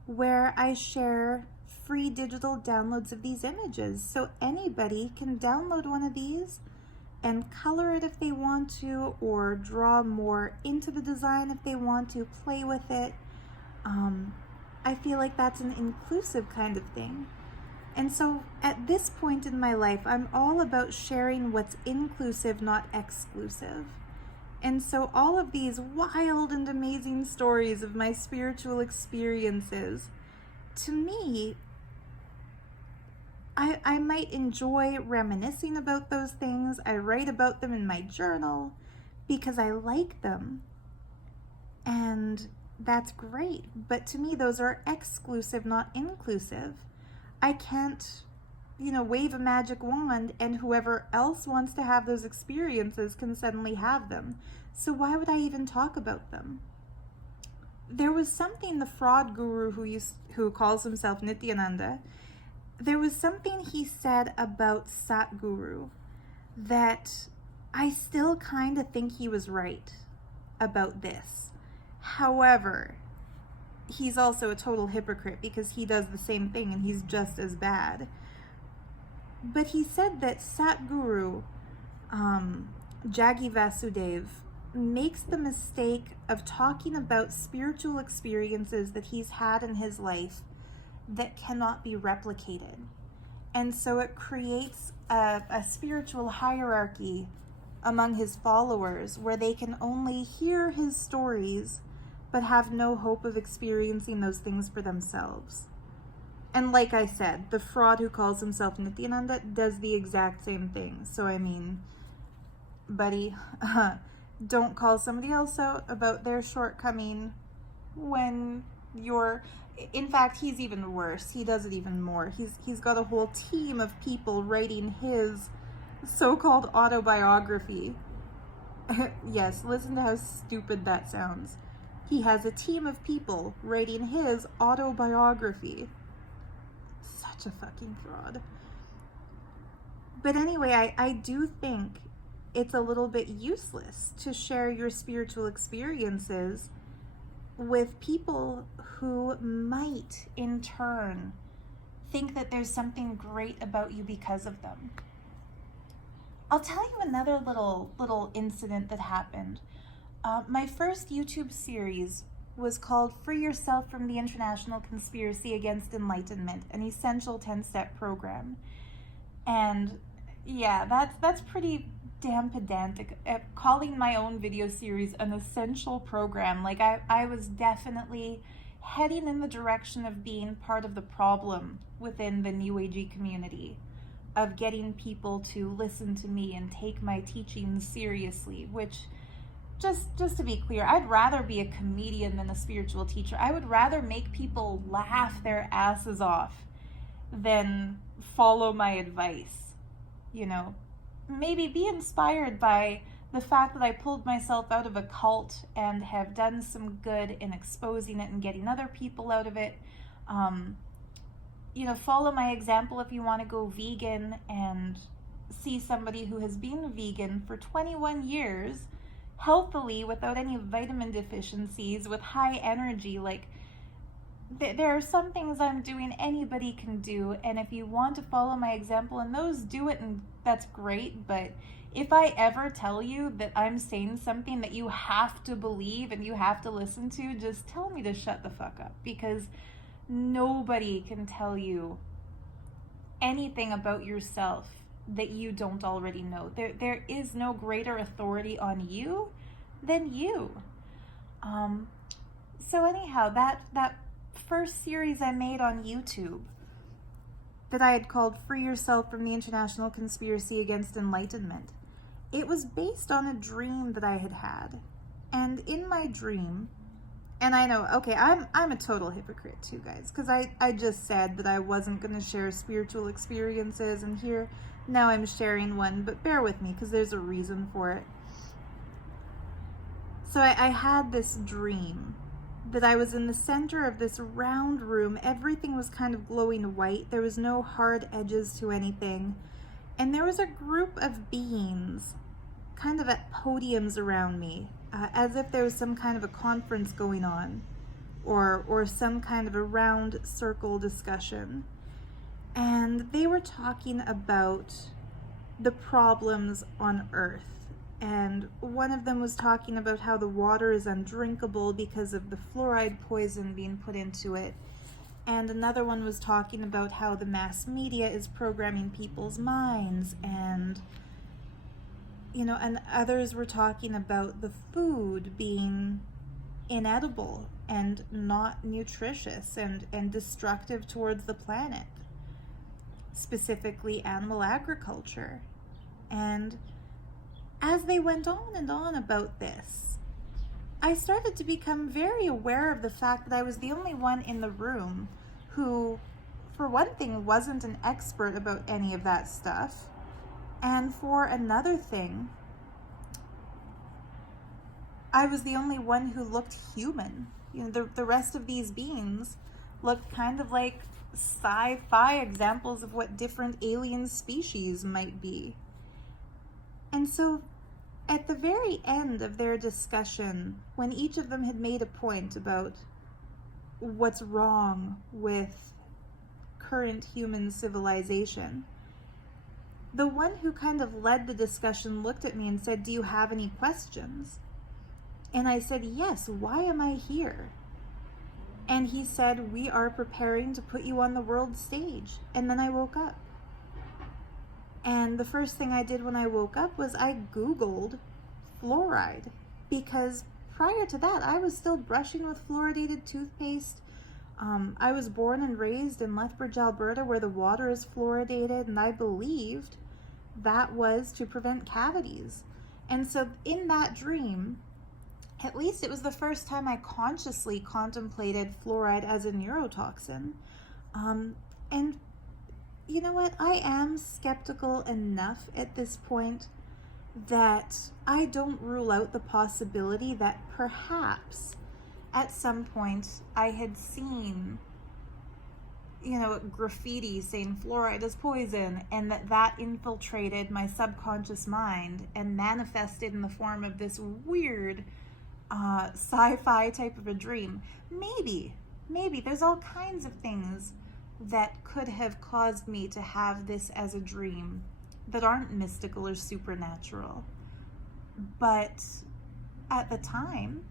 where I share free digital downloads of these images. So anybody can download one of these and color it if they want to, or draw more into the design if they want to, play with it. I feel like that's an inclusive kind of thing. And so at this point in my life, I'm all about sharing what's inclusive, not exclusive. And so all of these wild and amazing stories of my spiritual experiences, to me, I might enjoy reminiscing about those things. I write about them in my journal because I like them. And that's great. But to me, those are exclusive, not inclusive. I can't, wave a magic wand and whoever else wants to have those experiences can suddenly have them. So why would I even talk about them? There was something the fraud guru who calls himself Nityananda, there was something he said about Satguru that I still kind of think he was right about this. However, he's also a total hypocrite because he does the same thing and he's just as bad. But he said that Satguru, Jagi Vasudev, makes the mistake of talking about spiritual experiences that he's had in his life that cannot be replicated. And so it creates a spiritual hierarchy among his followers where they can only hear his stories but have no hope of experiencing those things for themselves. And like I said, the fraud who calls himself Nityananda does the exact same thing. So I mean, buddy, don't call somebody else out about their shortcoming when you're... In fact, he's even worse. He does it even more. He's got a whole team of people writing his so-called autobiography. Yes, listen to how stupid that sounds. He has a team of people writing his autobiography. Such a fucking fraud. But anyway, I do think it's a little bit useless to share your spiritual experiences with people who might, in turn, think that there's something great about you because of them. I'll tell you another little incident that happened. My first YouTube series was called Free Yourself from the International Conspiracy Against Enlightenment, an essential 10-step program. And yeah, that's pretty damn pedantic, calling my own video series an essential program. Like I was definitely heading in the direction of being part of the problem within the new-agey community, of getting people to listen to me and take my teachings seriously, which, just to be clear, I'd rather be a comedian than a spiritual teacher. I would rather make people laugh their asses off than follow my advice, you know. Maybe be inspired by the fact that I pulled myself out of a cult and have done some good in exposing it and getting other people out of it. You know, follow my example if you want to go vegan and see somebody who has been vegan for 21 years, healthily, without any vitamin deficiencies, with high energy. Like, there are some things I'm doing anybody can do, and if you want to follow my example in those, do it, and that's great. But if I ever tell you that I'm saying something that you have to believe and you have to listen to, just tell me to shut the fuck up, because nobody can tell you anything about yourself that you don't already know. There is no greater authority on you than you. So anyhow, that first series I made on YouTube that I had called Free Yourself from the International Conspiracy Against Enlightenment, it was based on a dream that I had had. And in my dream, and I know, okay, I'm a total hypocrite too, guys, because I just said that I wasn't going to share spiritual experiences, and here, now I'm sharing one, but bear with me, because there's a reason for it. So I had this dream that I was in the center of this round room. Everything was kind of glowing white. There was no hard edges to anything. And there was a group of beings kind of at podiums around me, as if there was some kind of a conference going on, or some kind of a round circle discussion. And they were talking about the problems on Earth. And one of them was talking about how the water is undrinkable because of the fluoride poison being put into it. And another one was talking about how the mass media is programming people's minds. And, you know, and others were talking about the food being inedible and not nutritious and destructive towards the planet, specifically animal agriculture. And as they went on and on about this, I started to become very aware of the fact that I was the only one in the room who, for one thing, wasn't an expert about any of that stuff. And for another thing, I was the only one who looked human. You know, the rest of these beings looked kind of like sci-fi examples of what different alien species might be. And so at the very end of their discussion, when each of them had made a point about what's wrong with current human civilization, the one who kind of led the discussion looked at me and said, "Do you have any questions?" And I said, yes, why am I here? And he said, we are preparing to put you on the world stage. And then I woke up. And the first thing I did when I woke up was I Googled fluoride, because prior to that, I was still brushing with fluoridated toothpaste. I was born and raised in Lethbridge, Alberta, where the water is fluoridated, and I believed that was to prevent cavities. And so in that dream, at least it was the first time I consciously contemplated fluoride as a neurotoxin. And you know what? I am skeptical enough at this point that I don't rule out the possibility that perhaps at some point I had seen, graffiti saying fluoride is poison, and that infiltrated my subconscious mind and manifested in the form of this weird sci-fi type of a dream. Maybe there's all kinds of things that could have caused me to have this as a dream that aren't mystical or supernatural. But at the time,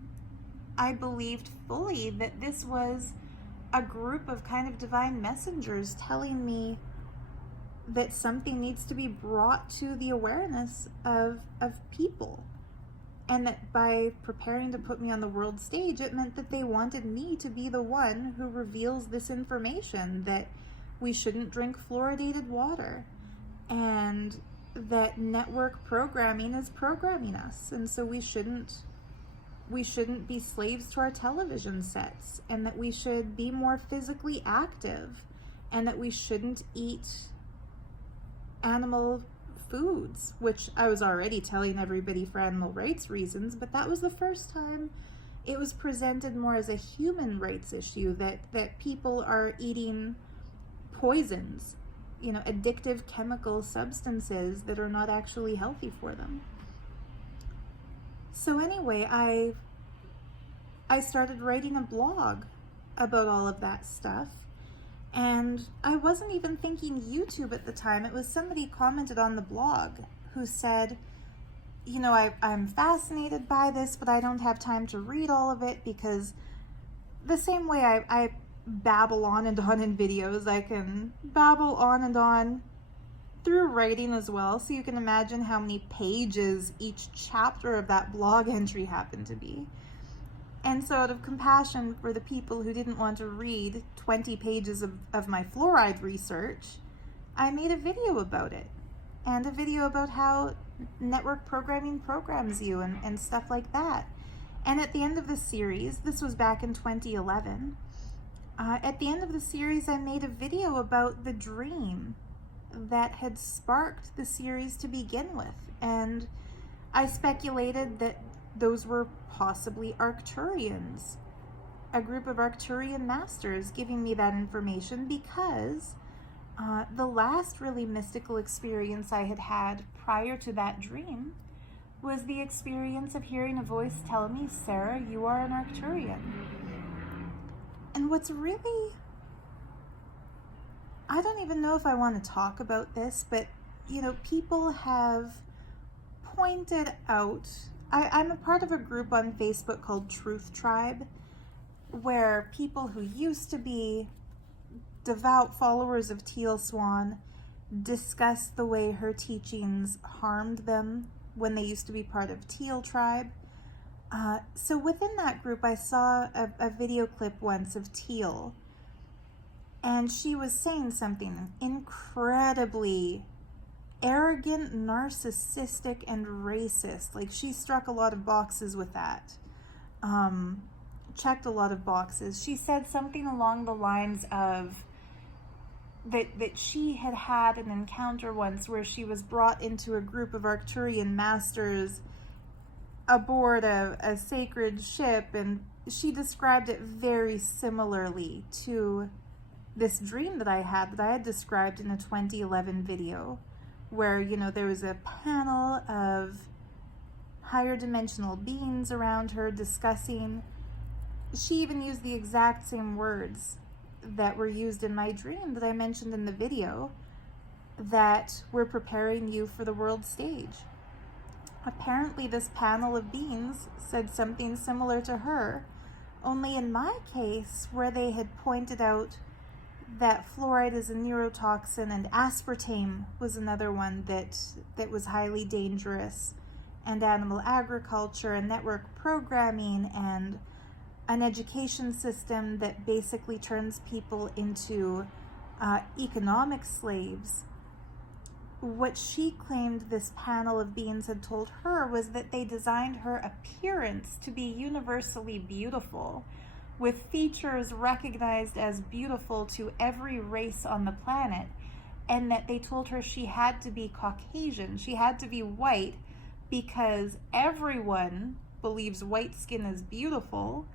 I believed fully that this was a group of kind of divine messengers telling me that something needs to be brought to the awareness of people. And that by preparing to put me on the world stage, it meant that they wanted me to be the one who reveals this information, that we shouldn't drink fluoridated water, and that network programming is programming us, and so we shouldn't be slaves to our television sets, and that we should be more physically active, and that we shouldn't eat animal foods, which I was already telling everybody for animal rights reasons, but that was the first time it was presented more as a human rights issue, that people are eating poisons, addictive chemical substances that are not actually healthy for them. So anyway, I started writing a blog about all of that stuff. And I wasn't even thinking YouTube at the time. It was somebody commented on the blog who said, I'm fascinated by this, but I don't have time to read all of it, because the same way I babble on and on in videos, I can babble on and on through writing as well. So you can imagine how many pages each chapter of that blog entry happened to be. And so out of compassion for the people who didn't want to read 20 pages of my fluoride research, I made a video about it, and a video about how network programming programs you and stuff like that. And at the end of the series, this was back in 2011, at the end of the series, I made a video about the dream that had sparked the series to begin with. And I speculated that those were possibly Arcturians, a group of Arcturian masters giving me that information, because the last really mystical experience I had had prior to that dream was the experience of hearing a voice tell me, Sarah, you are an Arcturian. And what's really, I don't even know if I want to talk about this, but people have pointed out, I'm a part of a group on Facebook called Truth Tribe, where people who used to be devout followers of Teal Swan discuss the way her teachings harmed them when they used to be part of Teal Tribe. So within that group, I saw a video clip once of Teal, and she was saying something incredibly arrogant, narcissistic, and racist. Like, she struck a lot of boxes with that. Checked a lot of boxes. She said something along the lines of that she had an encounter once where she was brought into a group of Arcturian masters aboard a sacred ship, and she described it very similarly to this dream that I had described in a 2011 video, where there was a panel of higher dimensional beings around her discussing. She even used the exact same words that were used in my dream that I mentioned in the video, that we're preparing you for the world stage. apparently this panel of beings said something similar to her, only in my case, where they had pointed out that fluoride is a neurotoxin and aspartame was another one that was highly dangerous, and animal agriculture and network programming and an education system that basically turns people into economic slaves. What she claimed this panel of beings had told her was that they designed her appearance to be universally beautiful, with features recognized as beautiful to every race on the planet, and that they told her she had to be Caucasian, she had to be white, because everyone believes white skin is beautiful,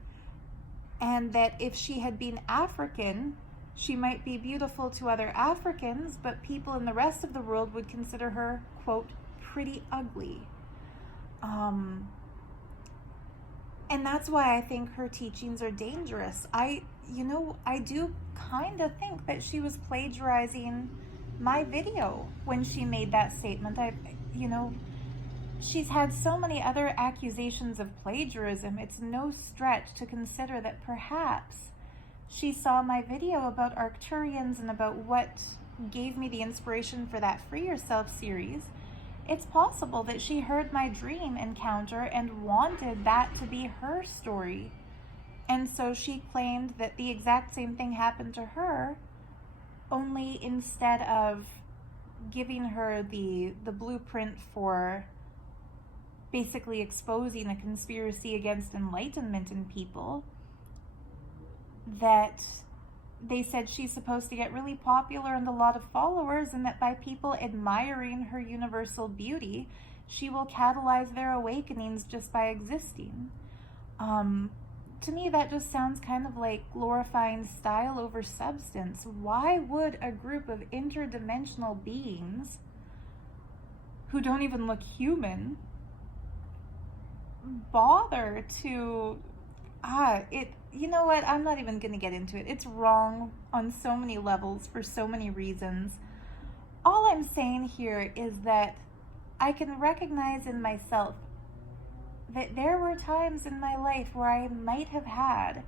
and that if she had been African, she might be beautiful to other Africans, but people in the rest of the world would consider her, quote, pretty ugly. And that's why I think her teachings are dangerous. I do kind of think that she was plagiarizing my video when she made that statement. She's had so many other accusations of plagiarism. It's no stretch to consider that perhaps she saw my video about Arcturians and about what gave me the inspiration for that Free Yourself series. It's possible that she heard my dream encounter and wanted that to be her story. And so she claimed that the exact same thing happened to her, only instead of giving her the blueprint for basically exposing a conspiracy against enlightenment in people, that they said she's supposed to get really popular and a lot of followers, and that by people admiring her universal beauty, she will catalyze their awakenings just by existing. To me, that just sounds kind of like glorifying style over substance. Why would a group of interdimensional beings who don't even look human bother to you know what, I'm not even going to get into it. It's wrong on so many levels for so many reasons. All I'm saying here is that I can recognize in myself that there were times in my life where I might have had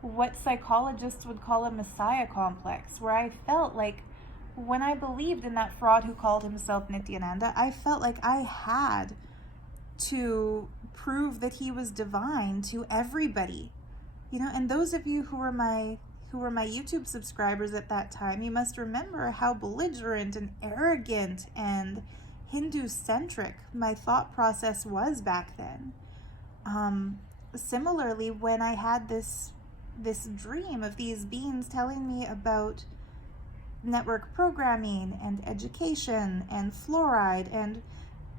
what psychologists would call a messiah complex, where I felt like when I believed in that fraud who called himself Nityananda, I felt like I had to prove that he was divine to everybody. And those of you who were my YouTube subscribers at that time, you must remember how belligerent and arrogant and Hindu-centric my thought process was back then. Similarly, when I had this dream of these beings telling me about network programming and education and fluoride, and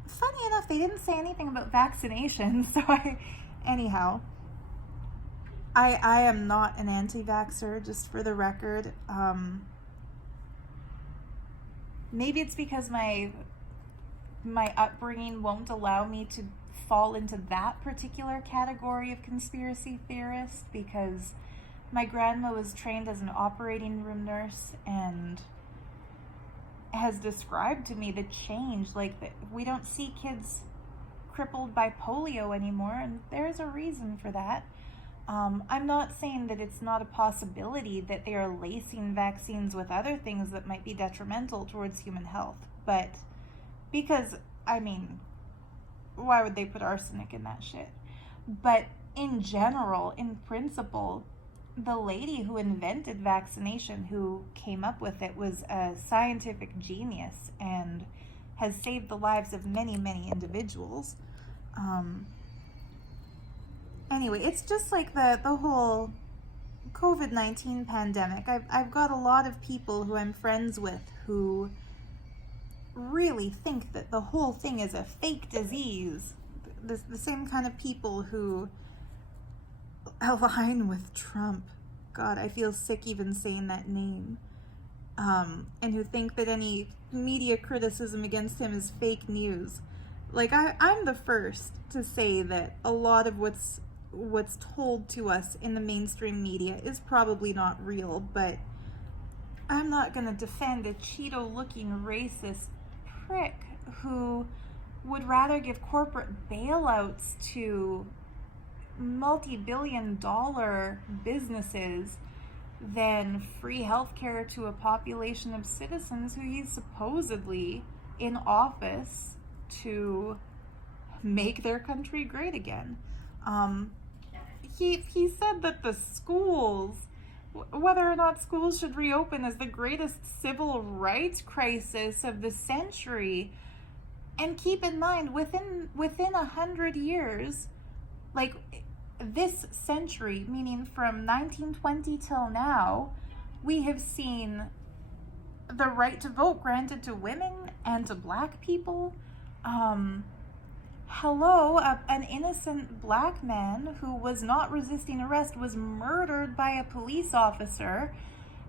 funny enough, they didn't say anything about vaccination, so I am not an anti-vaxxer, just for the record. Maybe it's because my upbringing won't allow me to fall into that particular category of conspiracy theorist, because my grandma was trained as an operating room nurse and has described to me the change, we don't see kids crippled by polio anymore, and there's a reason for that. I'm not saying that it's not a possibility that they are lacing vaccines with other things that might be detrimental towards human health, but because, why would they put arsenic in that shit? But in general, in principle, the lady who invented vaccination, who came up with it, was a scientific genius and has saved the lives of many, many individuals. Anyway, it's just like the whole COVID-19 pandemic. I've got a lot of people who I'm friends with who really think that the whole thing is a fake disease. The same kind of people who align with Trump. God, I feel sick even saying that name. And who think that any media criticism against him is fake news. I'm the first to say that a lot of what's told to us in the mainstream media is probably not real, but I'm not going to defend a Cheeto-looking racist prick who would rather give corporate bailouts to multi-billion-dollar businesses than free healthcare to a population of citizens who he's supposedly in office to make their country great again. He said that the schools, whether or not schools should reopen, is the greatest civil rights crisis of the century. And keep in mind, within 100 years, like this century, meaning from 1920 till now, we have seen the right to vote granted to women and to black people. An innocent black man who was not resisting arrest was murdered by a police officer,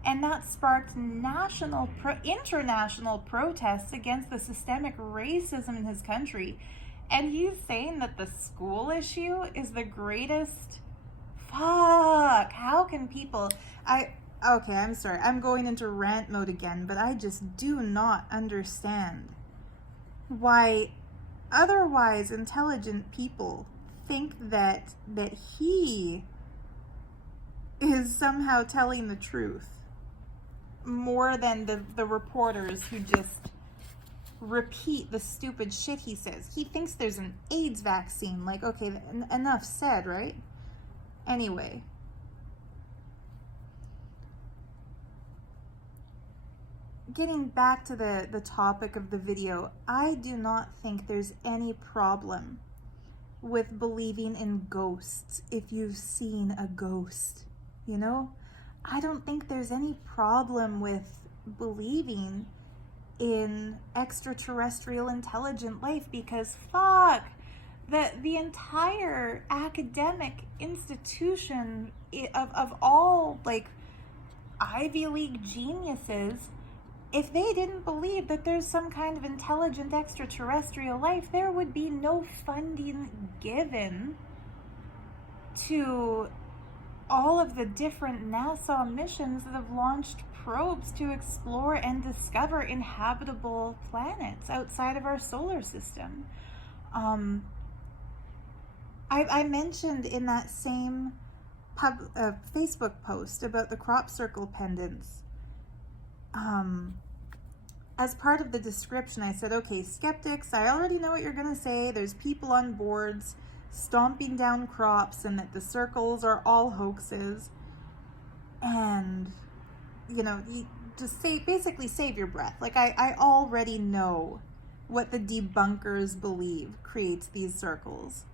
and that sparked international protests against the systemic racism in his country. And he's saying that the school issue is the greatest. Fuck, how can people... Okay, I'm sorry, I'm going into rant mode again, but I just do not understand why otherwise intelligent people think that he is somehow telling the truth more than the reporters who just repeat the stupid shit he says. He thinks there's an AIDS vaccine. Like, okay, enough said, right? Anyway. Getting back to the topic of the video, I do not think there's any problem with believing in ghosts if you've seen a ghost, you know? I don't think there's any problem with believing in extraterrestrial intelligent life, because fuck, the entire academic institution of all like Ivy League geniuses, if they didn't believe that there's some kind of intelligent extraterrestrial life, there would be no funding given to all of the different NASA missions that have launched probes to explore and discover inhabitable planets outside of our solar system. I mentioned in that same Facebook post about the crop circle pendants, as part of the description, I said, okay, skeptics, I already know what you're going to say. There's people on boards stomping down crops and that the circles are all hoaxes. And, you know, you just basically save your breath. Like, I already know what the debunkers believe creates these circles.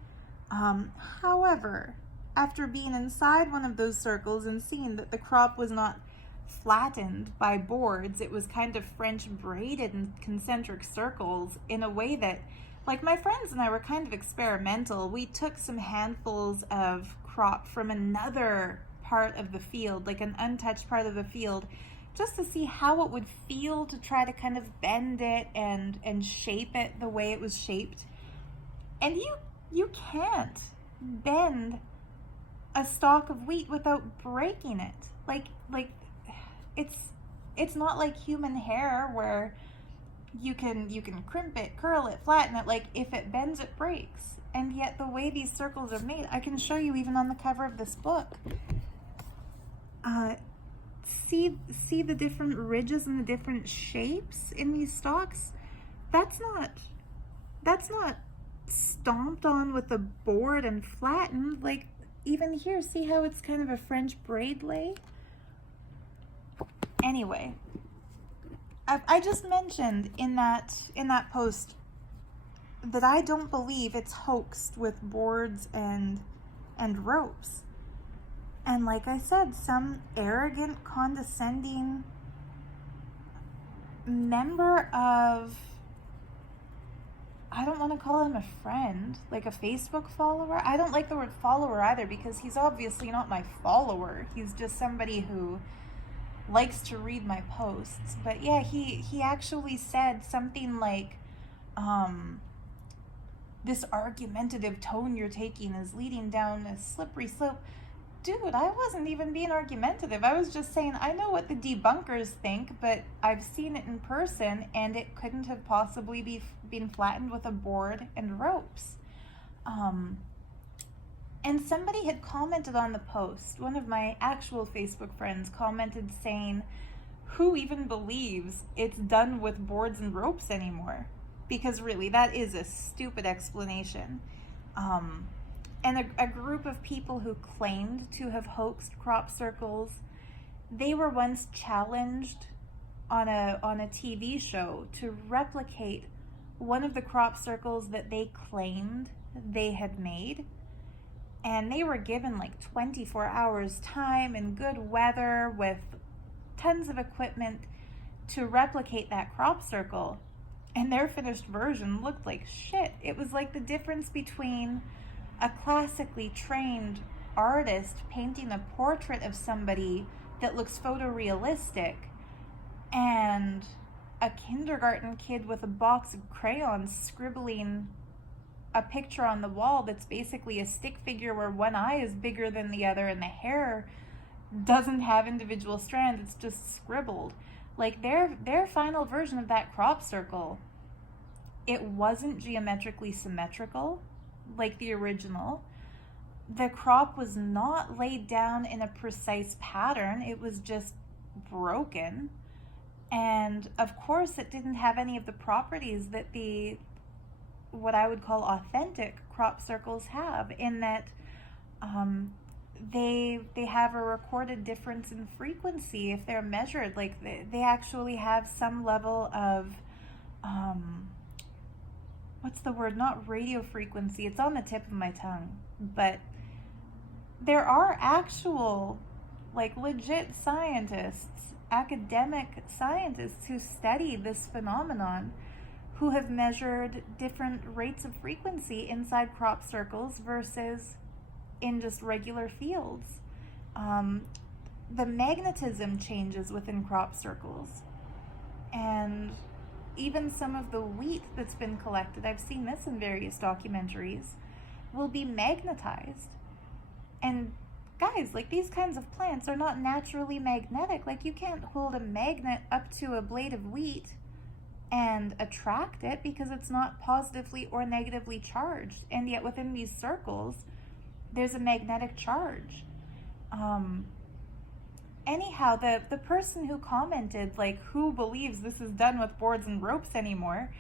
However, after being inside one of those circles and seeing that the crop was not flattened by boards, it was kind of French braided in concentric circles in a way that, like, my friends and I were kind of experimental. We took some handfuls of crop from another part of the field, like an untouched part of the field, just to see how it would feel to try to kind of bend it and shape it the way it was shaped. And you can't bend a stalk of wheat without breaking it. Like it's not like human hair where you can crimp it, curl it, flatten it. Like, if it bends, it breaks. And yet the way these circles are made, I can show you even on the cover of this book. See the different ridges and the different shapes in these stalks? That's not stomped on with a board and flattened. Like, even here, see how it's kind of a French braid lay? Anyway, I just mentioned in that post that I don't believe it's hoaxed with boards and ropes. And like I said, some arrogant, condescending member of, I don't want to call him a friend, like a Facebook follower. I don't like the word follower either, because he's obviously not my follower. He's just somebody who likes to read my posts. But yeah, he actually said something like, this argumentative tone you're taking is leading down a slippery slope. dude, I wasn't even being argumentative. I was just saying, I know what the debunkers think, but I've seen it in person, and it couldn't have possibly been flattened with a board and ropes. And somebody had commented on the post. One of my actual Facebook friends commented saying, who even believes it's done with boards and ropes anymore? Because really, that is a stupid explanation. And a group of people who claimed to have hoaxed crop circles, they were once challenged on a TV show to replicate one of the crop circles that they claimed they had made. And they were given like 24 hours time and good weather with tons of equipment to replicate that crop circle. And their finished version looked like shit. It was like the difference between a classically trained artist painting a portrait of somebody that looks photorealistic and a kindergarten kid with a box of crayons scribbling a picture on the wall that's basically a stick figure where one eye is bigger than the other and the hair doesn't have individual strands, it's just scribbled. Like their final version of that crop circle, it wasn't geometrically symmetrical like the original. The crop was not laid down in a precise pattern, it was just broken. And of course it didn't have any of the properties that what I would call authentic crop circles have, in that they have a recorded difference in frequency if they're measured. Like they actually have some level of what's the word? Not radio frequency. It's on the tip of my tongue. But there are actual, like, legit scientists, academic scientists who study this phenomenon, who have measured different rates of frequency inside crop circles versus in just regular fields. The magnetism changes within crop circles. And even some of the wheat that's been collected, I've seen this in various documentaries, will be magnetized. And guys, like, these kinds of plants are not naturally magnetic. Like, you can't hold a magnet up to a blade of wheat and attract it because it's not positively or negatively charged. And yet within these circles, there's a magnetic charge. Anyhow, the person who commented, like, who believes this is done with boards and ropes anymore,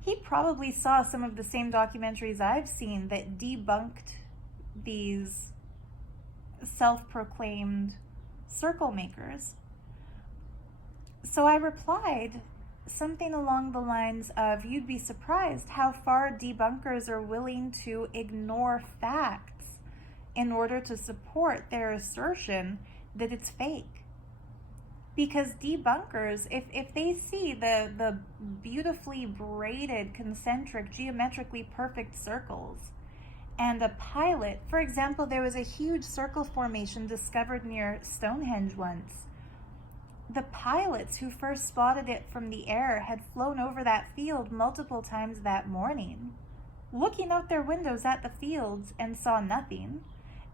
he probably saw some of the same documentaries I've seen that debunked these self-proclaimed circle makers. So I replied something along the lines of, you'd be surprised how far debunkers are willing to ignore facts in order to support their assertion that it's fake. Because debunkers, if they see the beautifully braided, concentric, geometrically perfect circles, and a pilot, for example, there was a huge circle formation discovered near Stonehenge once. The pilots who first spotted it from the air had flown over that field multiple times that morning, looking out their windows at the fields, and saw nothing.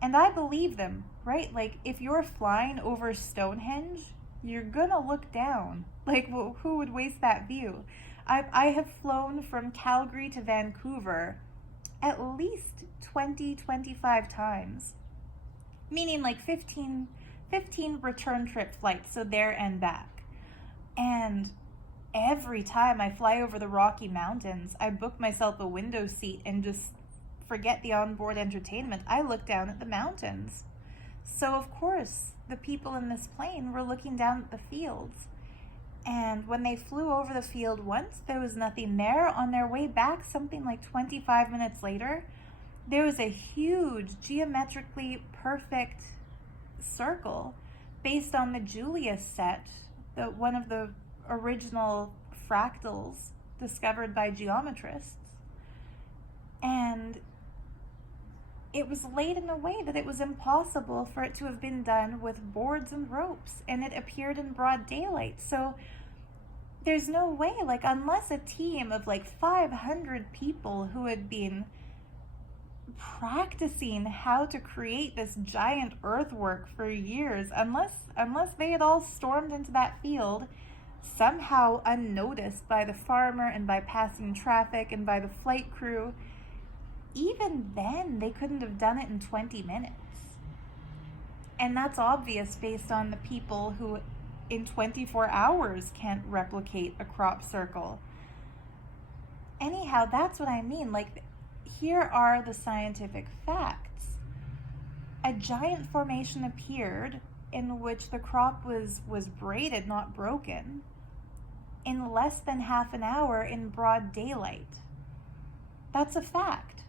And I believe them, right? Like, if you're flying over Stonehenge, you're gonna look down. Like, well, who would waste that view? I have flown from Calgary to Vancouver at least 25 times, meaning like 15 return trip flights, so there and back. And every time I fly over the Rocky Mountains, I book myself a window seat and just forget the onboard entertainment. I look down at the mountains. So of course, the people in this plane were looking down at the fields. And when they flew over the field once, there was nothing there. On their way back, something like 25 minutes later, there was a huge, geometrically perfect circle based on the Julius set, one of the original fractals discovered by geometrists. And it was laid in a way that it was impossible for it to have been done with boards and ropes, and it appeared in broad daylight. So there's no way, like, unless a team of like 500 people who had been practicing how to create this giant earthwork for years, unless they had all stormed into that field somehow unnoticed by the farmer and by passing traffic and by the flight crew. Even then, they couldn't have done it in 20 minutes. And that's obvious based on the people who in 24 hours can't replicate a crop circle. Anyhow, that's what I mean. Like, here are the scientific facts. A giant formation appeared in which the crop was braided, not broken, in less than half an hour in broad daylight. That's a fact.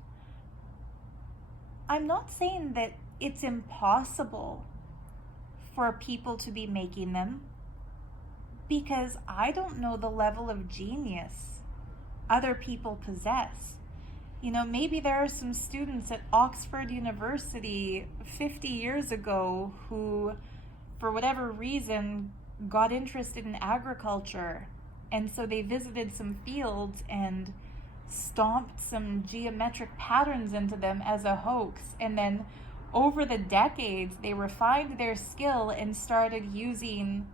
I'm not saying that it's impossible for people to be making them, because I don't know the level of genius other people possess. You know, maybe there are some students at Oxford University 50 years ago who, for whatever reason, got interested in agriculture, and so they visited some fields and stomped some geometric patterns into them as a hoax, and then over the decades they refined their skill and started using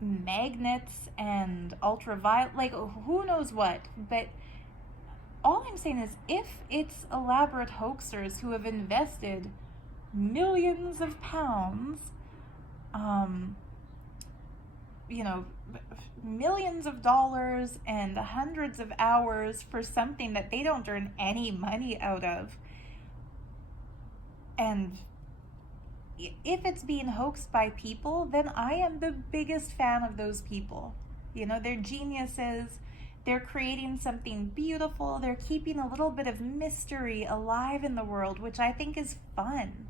magnets and ultraviolet, like who knows what. But all I'm saying is, if it's elaborate hoaxers who have invested millions of pounds, millions of dollars and hundreds of hours for something that they don't earn any money out of, and if it's being hoaxed by people, then I am the biggest fan of those people. You know, they're geniuses. They're creating something beautiful. They're keeping a little bit of mystery alive in the world, which I think is fun.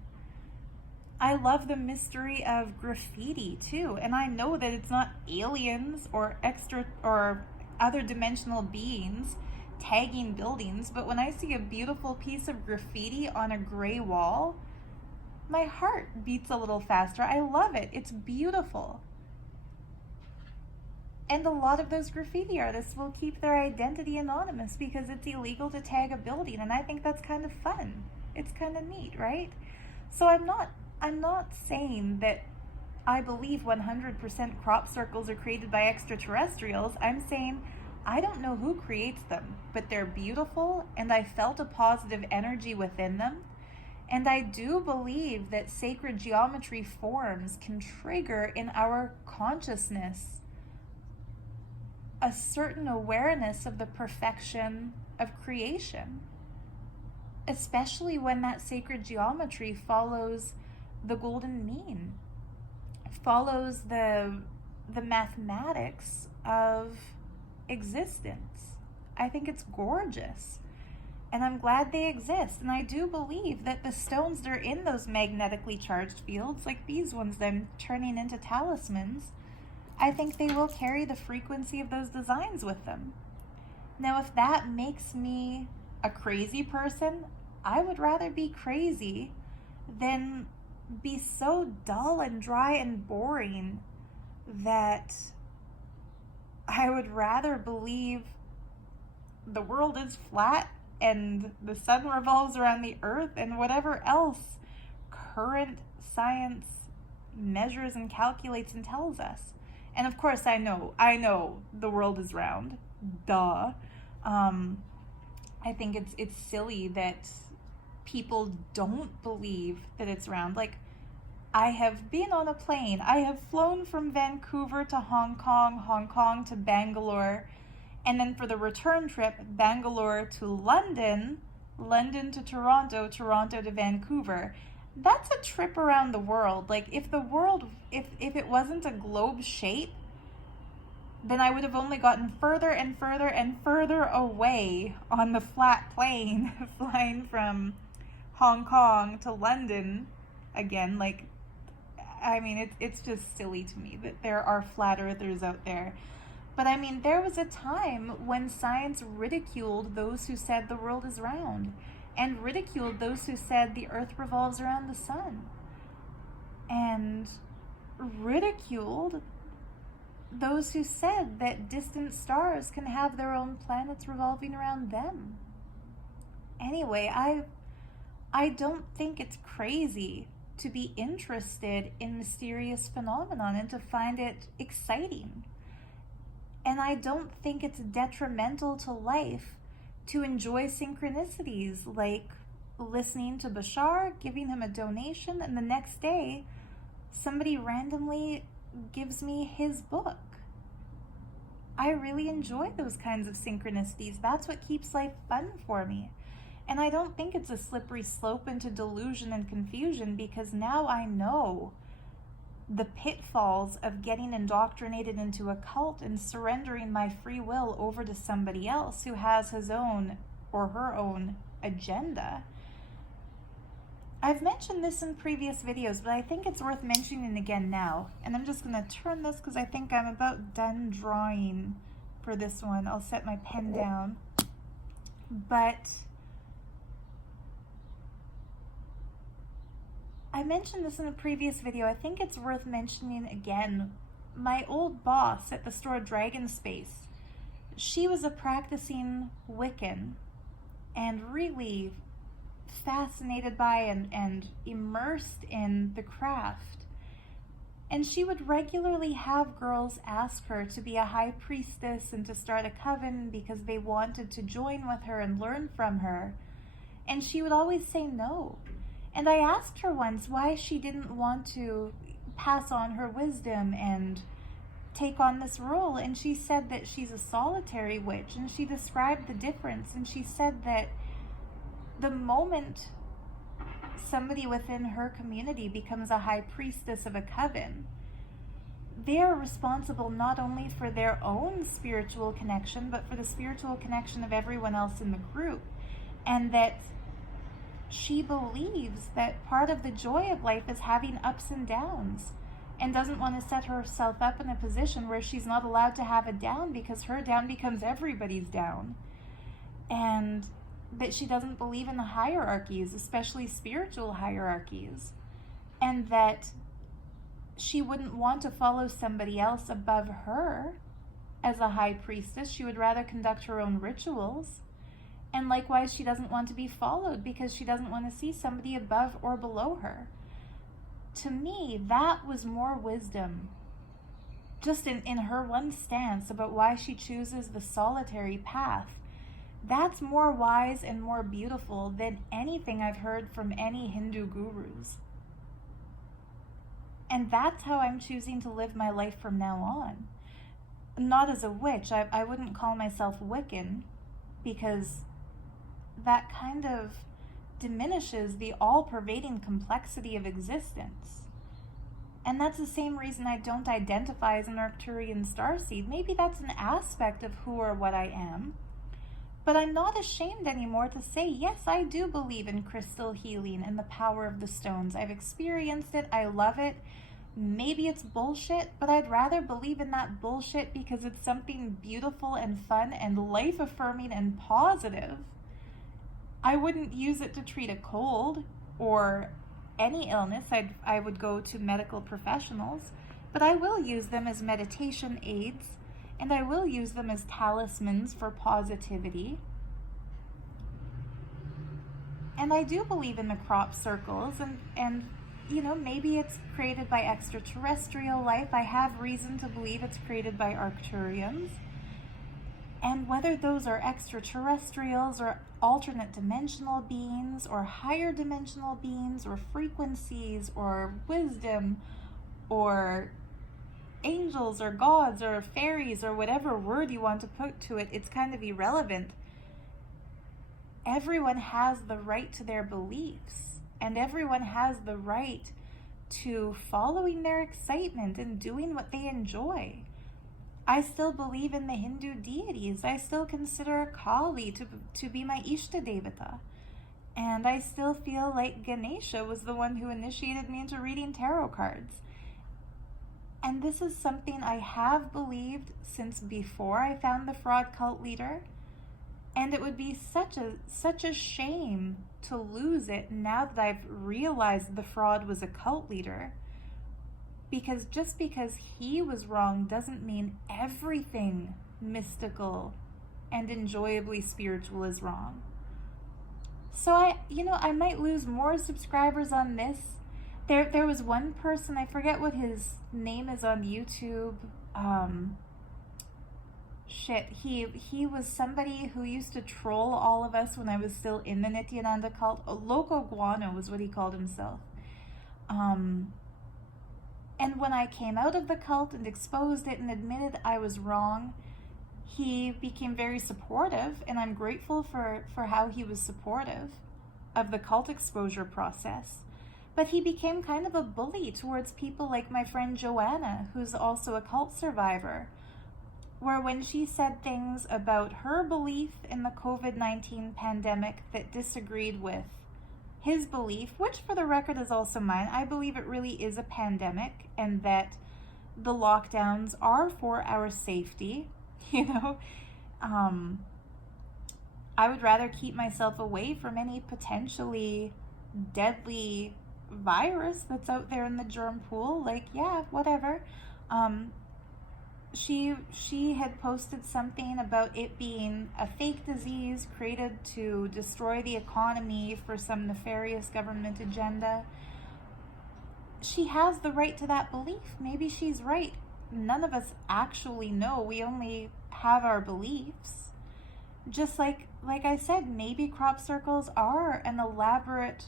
I love the mystery of graffiti too, and I know that it's not aliens or extra or other dimensional beings tagging buildings, but when I see a beautiful piece of graffiti on a gray wall, my heart beats a little faster. I love it. It's beautiful. And a lot of those graffiti artists will keep their identity anonymous because it's illegal to tag a building, and I think that's kind of fun. It's kind of neat, right? So I'm not saying that I believe 100% crop circles are created by extraterrestrials. I'm saying I don't know who creates them, but they're beautiful, and I felt a positive energy within them. And I do believe that sacred geometry forms can trigger in our consciousness a certain awareness of the perfection of creation, especially when that sacred geometry follows the golden mean, follows the mathematics of existence. I think it's gorgeous. And I'm glad they exist. And I do believe that the stones that are in those magnetically charged fields, like these ones that I'm turning into talismans, I think they will carry the frequency of those designs with them. Now, if that makes me a crazy person, I would rather be crazy than be so dull and dry and boring that I would rather believe the world is flat and the sun revolves around the earth and whatever else current science measures and calculates and tells us. And of course, I know the world is round. Duh. I think it's silly that people don't believe that it's round. Like, I have been on a plane. I have flown from Vancouver to Hong Kong, Hong Kong to Bangalore, and then for the return trip, Bangalore to London, London to Toronto, Toronto to Vancouver. That's a trip around the world. Like, if the world, if it wasn't a globe shape, then I would have only gotten further and further and further away on the flat plane flying from Hong Kong to London again. Like, I mean, it's just silly to me that there are flat earthers out there. But I mean, there was a time when science ridiculed those who said the world is round and ridiculed those who said the earth revolves around the sun, and ridiculed those who said that distant stars can have their own planets revolving around them. Anyway, I don't think it's crazy to be interested in mysterious phenomenon and to find it exciting. And I don't think it's detrimental to life to enjoy synchronicities, like listening to Bashar, giving him a donation, and the next day somebody randomly gives me his book. I really enjoy those kinds of synchronicities. That's what keeps life fun for me. And I don't think it's a slippery slope into delusion and confusion, because now I know the pitfalls of getting indoctrinated into a cult and surrendering my free will over to somebody else who has his own or her own agenda. I've mentioned this in previous videos, but I think it's worth mentioning again now. And I'm just going to turn this because I think I'm about done drawing for this one. I'll set my pen down. But I mentioned this in a previous video. I think it's worth mentioning again. My old boss at the store Dragon Space, she was a practicing Wiccan and really fascinated by and immersed in the craft. And she would regularly have girls ask her to be a high priestess and to start a coven because they wanted to join with her and learn from her. And she would always say no. And I asked her once why she didn't want to pass on her wisdom and take on this role. And she said that she's a solitary witch. And she described the difference. And she said that the moment somebody within her community becomes a high priestess of a coven, they are responsible not only for their own spiritual connection, but for the spiritual connection of everyone else in the group. And that she believes that part of the joy of life is having ups and downs, and doesn't want to set herself up in a position where she's not allowed to have a down, because her down becomes everybody's down. And that she doesn't believe in the hierarchies, especially spiritual hierarchies, and that she wouldn't want to follow somebody else above her as a high priestess. She would rather conduct her own rituals. And likewise, she doesn't want to be followed because she doesn't want to see somebody above or below her. To me, that was more wisdom, just in her one stance about why she chooses the solitary path. That's more wise and more beautiful than anything I've heard from any Hindu gurus. And that's how I'm choosing to live my life from now on. Not as a witch. I wouldn't call myself Wiccan, because that kind of diminishes the all-pervading complexity of existence. And that's the same reason I don't identify as an Arcturian starseed. Maybe that's an aspect of who or what I am. But I'm not ashamed anymore to say, yes, I do believe in crystal healing and the power of the stones. I've experienced it. I love it. Maybe it's bullshit, but I'd rather believe in that bullshit because it's something beautiful and fun and life-affirming and positive. I wouldn't use it to treat a cold or any illness. I would go to medical professionals, but I will use them as meditation aids. And I will use them as talismans for positivity. And I do believe in the crop circles, and you know, maybe it's created by extraterrestrial life. I have reason to believe it's created by Arcturians. And whether those are extraterrestrials or alternate dimensional beings or higher dimensional beings or frequencies or wisdom or angels or gods or fairies or whatever word you want to put to it, it's kind of irrelevant. Everyone has the right to their beliefs, and everyone has the right to following their excitement and doing what they enjoy. I still believe in the Hindu deities. I still consider Kali to be my Ishta Devata. And I still feel like Ganesha was the one who initiated me into reading tarot cards. And this is something I have believed since before I found the fraud cult leader. And it would be such a shame to lose it now that I've realized the fraud was a cult leader. Because just because he was wrong doesn't mean everything mystical and enjoyably spiritual is wrong. So I might lose more subscribers on this. There was one person, I forget what his name is on YouTube. He was somebody who used to troll all of us when I was still in the Nityananda cult. Loco Guano was what he called himself. And when I came out of the cult and exposed it and admitted I was wrong, he became very supportive, and I'm grateful for how he was supportive of the cult exposure process. But he became kind of a bully towards people like my friend Joanna, who's also a cult survivor, where when she said things about her belief in the COVID-19 pandemic that disagreed with his belief, which for the record is also mine, I believe it really is a pandemic and that the lockdowns are for our safety, I would rather keep myself away from any potentially deadly virus that's out there in the germ pool. Like, yeah, whatever. She had posted something about it being a fake disease created to destroy the economy for some nefarious government agenda. She has the right to that belief. Maybe she's right. None of us actually know. We only have our beliefs. Just like I said, maybe crop circles are an elaborate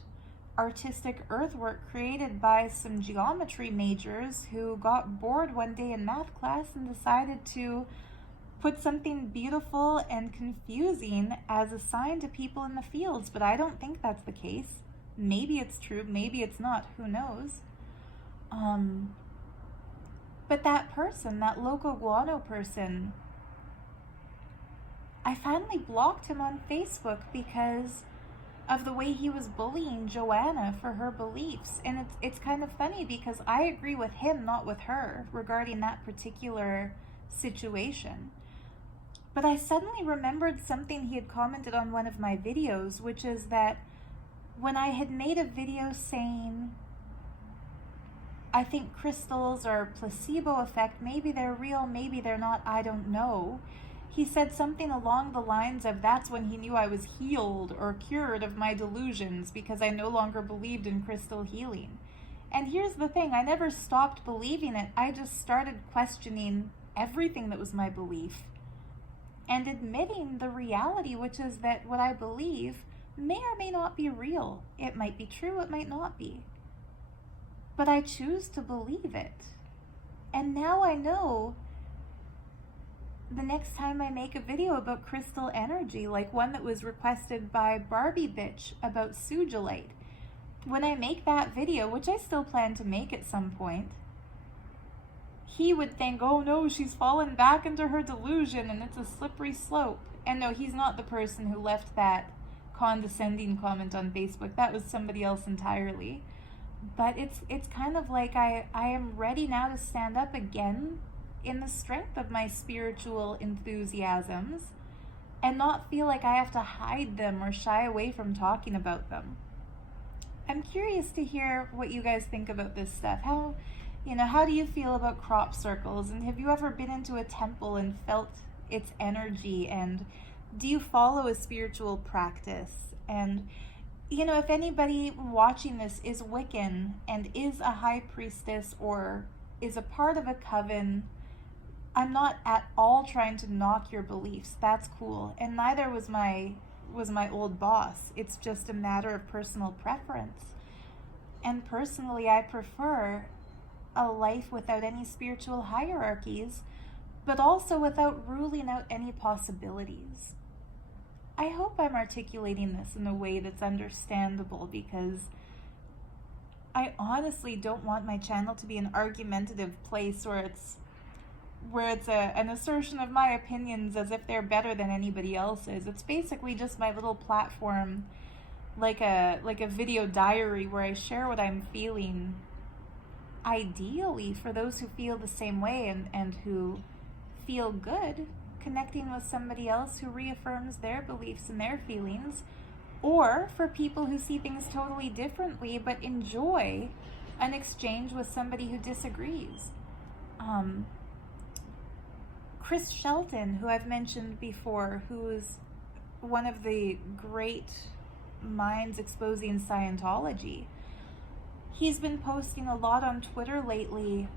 artistic earthwork created by some geometry majors who got bored one day in math class and decided to put something beautiful and confusing as a sign to people in the fields. But I don't think that's the case. Maybe it's true, maybe it's not, who knows? But that person, that Loco Guano person, I finally blocked him on Facebook because of the way he was bullying Joanna for her beliefs. And it's kind of funny because I agree with him, not with her, regarding that particular situation. But I suddenly remembered something he had commented on one of my videos, which is that when I had made a video saying, I think crystals are placebo effect, maybe they're real, maybe they're not, I don't know. He said something along the lines of, that's when he knew I was healed or cured of my delusions because I no longer believed in crystal healing. And here's the thing, I never stopped believing it. I just started questioning everything that was my belief and admitting the reality, which is that what I believe may or may not be real. It might be true, it might not be. But I choose to believe it. And now I know the next time I make a video about crystal energy, like one that was requested by Barbie Bitch about sugilite, when I make that video, which I still plan to make at some point, he would think, oh no, she's fallen back into her delusion and it's a slippery slope. And no, he's not the person who left that condescending comment on Facebook. That was somebody else entirely. But it's kind of like I am ready now to stand up again in the strength of my spiritual enthusiasms and not feel like I have to hide them or shy away from talking about them. I'm curious to hear what you guys think about this stuff. How do you feel about crop circles? And have you ever been into a temple and felt its energy? And do you follow a spiritual practice? And if anybody watching this is Wiccan and is a high priestess or is a part of a coven, I'm not at all trying to knock your beliefs. That's cool. And neither was my old boss. It's just a matter of personal preference. And personally, I prefer a life without any spiritual hierarchies, but also without ruling out any possibilities. I hope I'm articulating this in a way that's understandable, because I honestly don't want my channel to be an argumentative place where it's an assertion of my opinions as if they're better than anybody else's. It's basically just my little platform, like a video diary where I share what I'm feeling, ideally for those who feel the same way and who feel good connecting with somebody else who reaffirms their beliefs and their feelings, or for people who see things totally differently but enjoy an exchange with somebody who disagrees. Chris Shelton, who I've mentioned before, who's one of the great minds exposing Scientology. He's been posting a lot on Twitter lately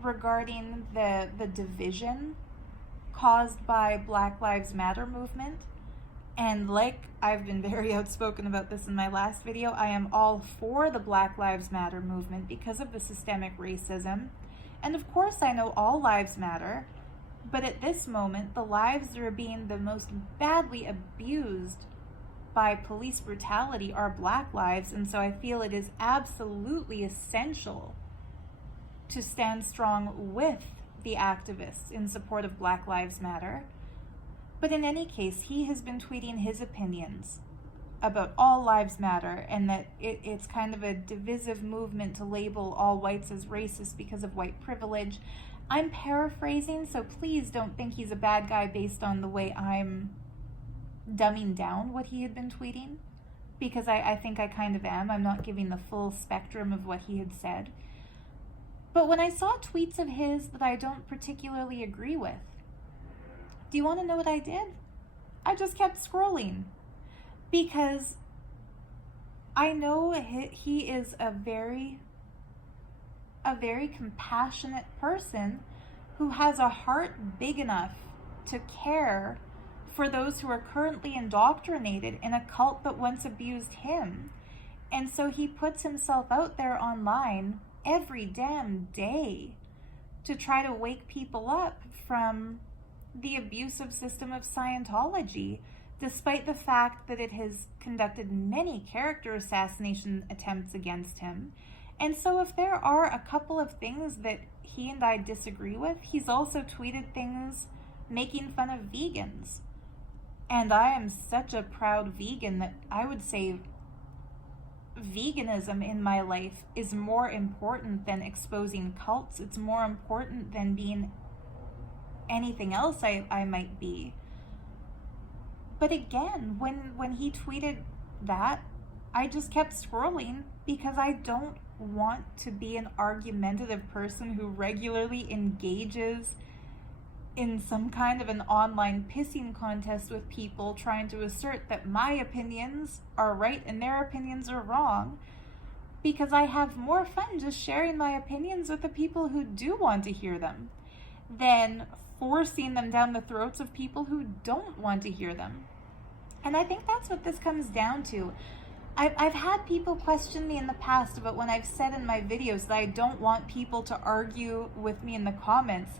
regarding the division caused by Black Lives Matter movement. And like I've been very outspoken about this in my last video, I am all for the Black Lives Matter movement because of the systemic racism. And of course I know all lives matter, but at this moment, the lives that are being the most badly abused by police brutality are Black lives, and so I feel it is absolutely essential to stand strong with the activists in support of Black Lives Matter. But in any case, he has been tweeting his opinions about all lives matter, and that it's kind of a divisive movement to label all whites as racist because of white privilege. I'm paraphrasing, so please don't think he's a bad guy based on the way I'm dumbing down what he had been tweeting, because I think I kind of am. I'm not giving the full spectrum of what he had said. But when I saw tweets of his that I don't particularly agree with, do you want to know what I did? I just kept scrolling, because I know he is a very compassionate person who has a heart big enough to care for those who are currently indoctrinated in a cult that once abused him. And so he puts himself out there online every damn day to try to wake people up from the abusive system of Scientology, despite the fact that it has conducted many character assassination attempts against him. And so if there are a couple of things that he and I disagree with, he's also tweeted things making fun of vegans. And I am such a proud vegan that I would say veganism in my life is more important than exposing cults. It's more important than being anything else I might be. But again, when he tweeted that, I just kept scrolling because I don't want to be an argumentative person who regularly engages in some kind of an online pissing contest with people trying to assert that my opinions are right and their opinions are wrong, because I have more fun just sharing my opinions with the people who do want to hear them than forcing them down the throats of people who don't want to hear them. And I think that's what this comes down to. I've had people question me in the past about when I've said in my videos that I don't want people to argue with me in the comments.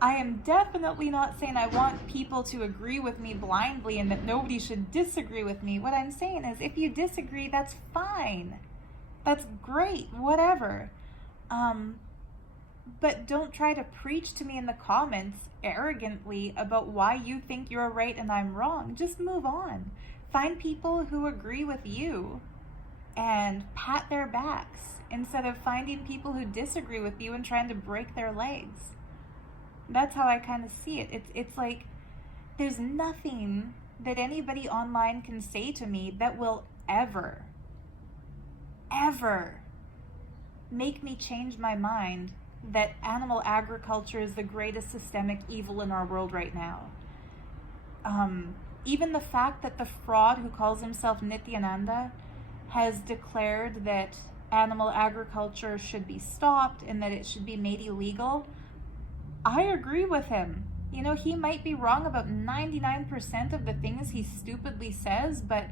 I am definitely not saying I want people to agree with me blindly and that nobody should disagree with me. What I'm saying is, if you disagree, that's fine. That's great, whatever. But don't try to preach to me in the comments arrogantly about why you think you're right and I'm wrong. Just move on. Find people who agree with you and pat their backs instead of finding people who disagree with you and trying to break their legs. That's how I kind of see it. It's like there's nothing that anybody online can say to me that will ever make me change my mind that animal agriculture is the greatest systemic evil in our world right now. Even the fact that the fraud who calls himself Nityananda has declared that animal agriculture should be stopped and that it should be made illegal, I agree with him. You know, he might be wrong about 99% of the things he stupidly says, but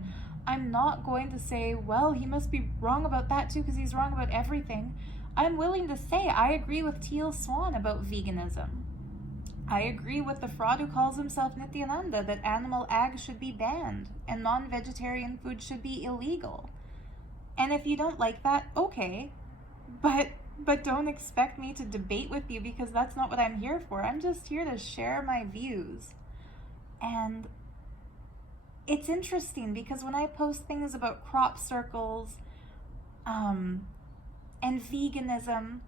I'm not going to say, well, he must be wrong about that too because he's wrong about everything. I'm willing to say I agree with Teal Swan about veganism. I agree with the fraud who calls himself Nityananda that animal ag should be banned and non-vegetarian food should be illegal. And if you don't like that, okay, but don't expect me to debate with you because that's not what I'm here for. I'm just here to share my views. And it's interesting because when I post things about crop circles and veganism,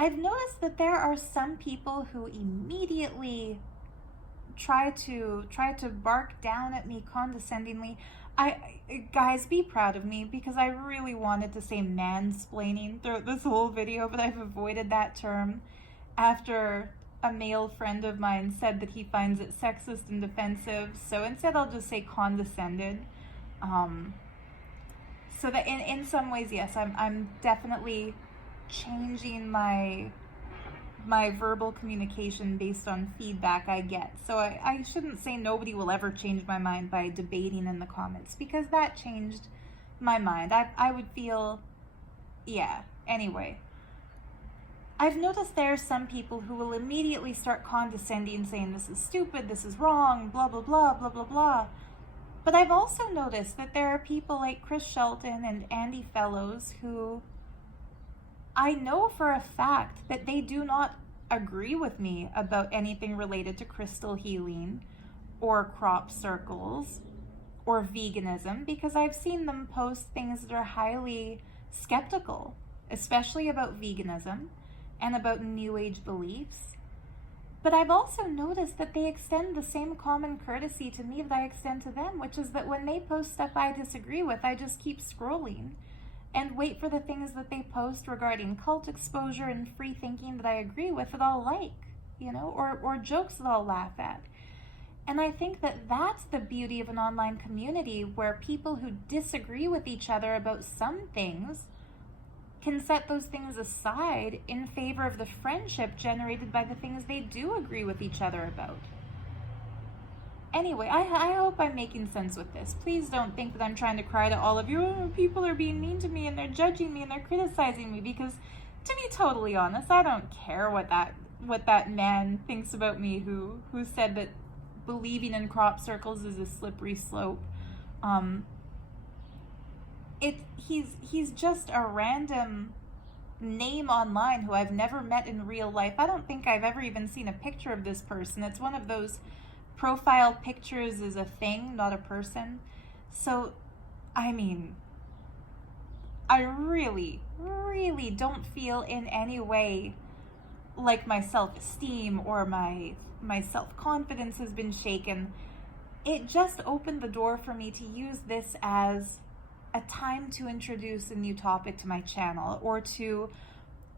I've noticed that there are some people who immediately try to bark down at me condescendingly. Guys, be proud of me because I really wanted to say mansplaining throughout this whole video, but I've avoided that term after a male friend of mine said that he finds it sexist and defensive. So instead I'll just say condescended. So that in some ways, yes, I'm definitely changing my verbal communication based on feedback I get. So I shouldn't say nobody will ever change my mind by debating in the comments, because that changed my mind. I would feel, yeah, anyway. I've noticed there are some people who will immediately start condescending, saying this is stupid, this is wrong, blah, blah, blah, blah, blah, blah. But I've also noticed that there are people like Chris Shelton and Andy Fellows who I know for a fact that they do not agree with me about anything related to crystal healing or crop circles or veganism, because I've seen them post things that are highly skeptical, especially about veganism and about new age beliefs. But I've also noticed that they extend the same common courtesy to me that I extend to them, which is that when they post stuff I disagree with, I just keep scrolling and wait for the things that they post regarding cult exposure and free thinking that I agree with, that I'll like, or jokes that I'll laugh at. And I think that that's the beauty of an online community, where people who disagree with each other about some things can set those things aside in favor of the friendship generated by the things they do agree with each other about. Anyway, I hope I'm making sense with this. Please don't think that I'm trying to cry to all of you, oh, people are being mean to me and they're judging me and they're criticizing me, because to be totally honest, I don't care what that man thinks about me who said that believing in crop circles is a slippery slope. He's just a random name online who I've never met in real life. I don't think I've ever even seen a picture of this person. It's one of those profile pictures is a thing, not a person. So, I mean, I really, really don't feel in any way like my self-esteem or my self-confidence has been shaken. It just opened the door for me to use this as a time to introduce a new topic to my channel, or to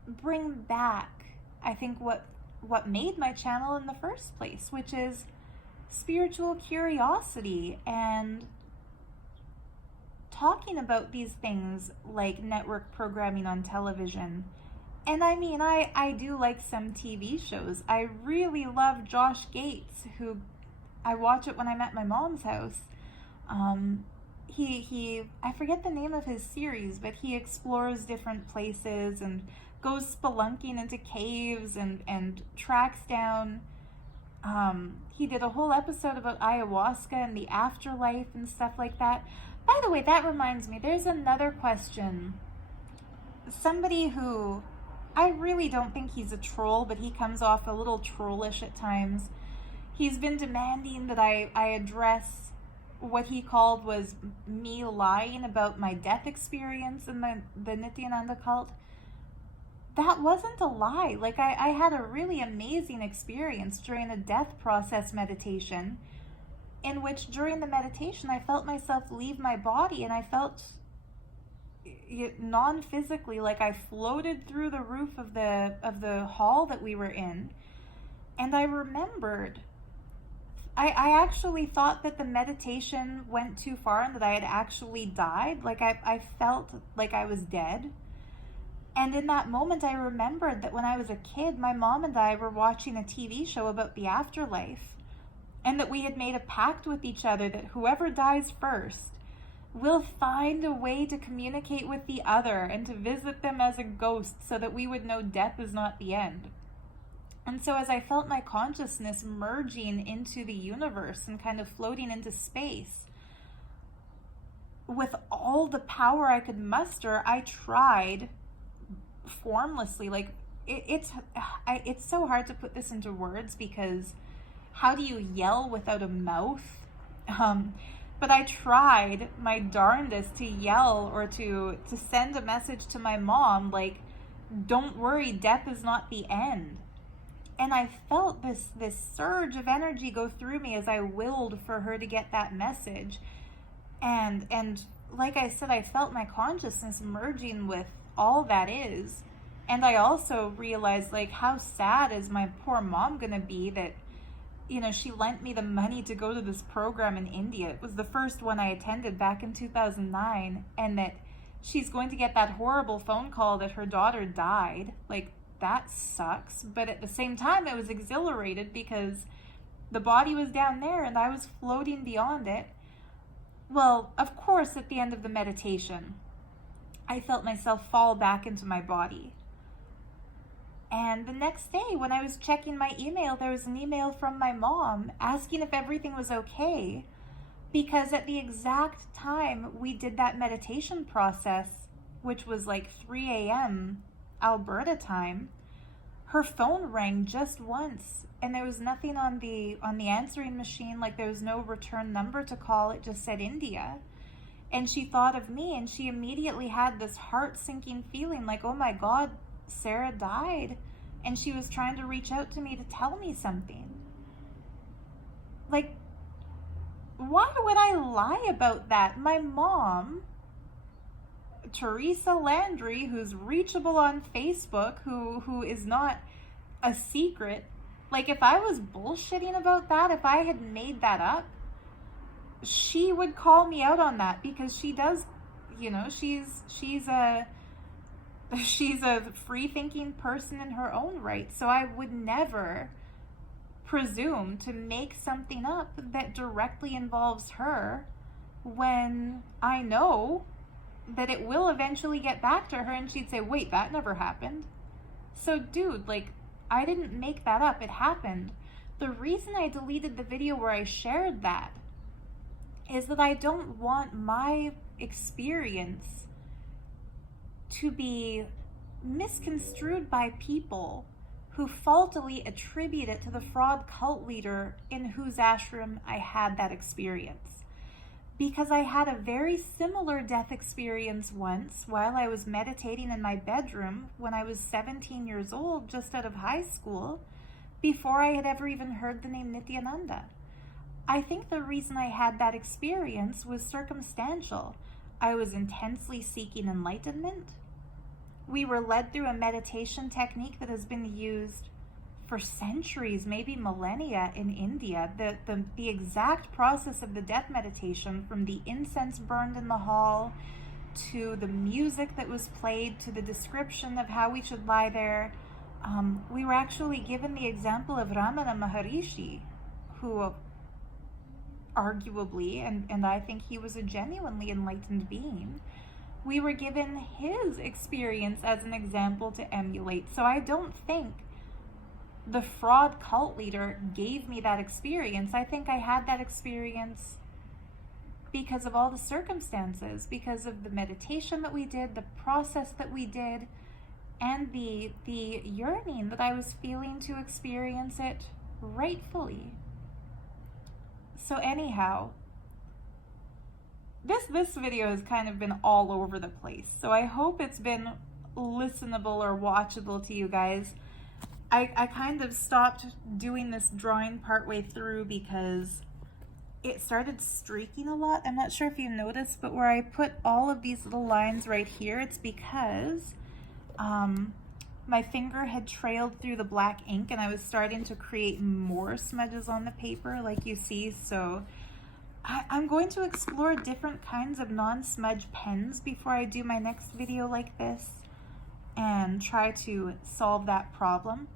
bring back, I think, what made my channel in the first place, which is spiritual curiosity and talking about these things like network programming on television. And I mean, I do like some TV shows. I really love Josh Gates, who I watch it when I'm at my mom's house. He I forget the name of his series, but he explores different places and goes spelunking into caves and tracks down. He did a whole episode about ayahuasca and the afterlife and stuff like that. By the way, that reminds me, there's another question. Somebody who, I really don't think he's a troll, but he comes off a little trollish at times. He's been demanding that I address what he called was me lying about my death experience in the Nityananda cult. That wasn't a lie. Like, I had a really amazing experience during a death process meditation, in which during the meditation I felt myself leave my body, and I felt non-physically, like I floated through the roof of the hall that we were in. And I remembered, I actually thought that the meditation went too far and that I had actually died. Like I felt like I was dead. And in that moment, I remembered that when I was a kid, my mom and I were watching a TV show about the afterlife, and that we had made a pact with each other that whoever dies first will find a way to communicate with the other and to visit them as a ghost, so that we would know death is not the end. And so as I felt my consciousness merging into the universe and kind of floating into space, with all the power I could muster, I tried formlessly, like it's so hard to put this into words, because how do you yell without a mouth? But I tried my darndest to yell, or to send a message to my mom, like, don't worry, death is not the end. And I felt this surge of energy go through me as I willed for her to get that message. And like I said, I felt my consciousness merging with all that is. And I also realized, like, how sad is my poor mom gonna be that she lent me the money to go to this program in India. It was the first one I attended back in 2009, and that she's going to get that horrible phone call that her daughter died. Like, that sucks. But at the same time, it was exhilarated because the body was down there and I was floating beyond it. Well, of course, at the end of the meditation, I felt myself fall back into my body. And the next day, when I was checking my email, there was an email from my mom asking if everything was okay, because at the exact time we did that meditation process, which was like 3 a.m. Alberta time, her phone rang just once, and there was nothing on the answering machine. Like, there was no return number to call. It just said India. And she thought of me, and she immediately had this heart-sinking feeling like, oh my God, Sarah died. And she was trying to reach out to me to tell me something. Like, why would I lie about that? My mom, Teresa Landry, who's reachable on Facebook, who is not a secret, like, if I was bullshitting about that, if I had made that up, she would call me out on that, because she does, she's a free-thinking person in her own right. So I would never presume to make something up that directly involves her when I know that it will eventually get back to her, and she'd say, wait, that never happened. So dude, like, I didn't make that up. It happened. The reason I deleted the video where I shared that is that I don't want my experience to be misconstrued by people who faultily attribute it to the fraud cult leader in whose ashram I had that experience. Because I had a very similar death experience once while I was meditating in my bedroom when I was 17 years old, just out of high school, before I had ever even heard the name Nityananda. I think the reason I had that experience was circumstantial. I was intensely seeking enlightenment. We were led through a meditation technique that has been used for centuries, maybe millennia, in India. The exact process of the death meditation, from the incense burned in the hall to the music that was played to the description of how we should lie there. We were actually given the example of Ramana Maharishi, who arguably, and I think he was a genuinely enlightened being, we were given his experience as an example to emulate. So I don't think the fraud cult leader gave me that experience. I think I had that experience because of all the circumstances, because of the meditation that we did, the process that we did, and the yearning that I was feeling to experience it rightfully. So anyhow, this video has kind of been all over the place. So I hope it's been listenable or watchable to you guys. I kind of stopped doing this drawing partway through because it started streaking a lot. I'm not sure if you noticed, but where I put all of these little lines right here, it's because my finger had trailed through the black ink and I was starting to create more smudges on the paper, like you see. So I'm going to explore different kinds of non-smudge pens before I do my next video like this and try to solve that problem.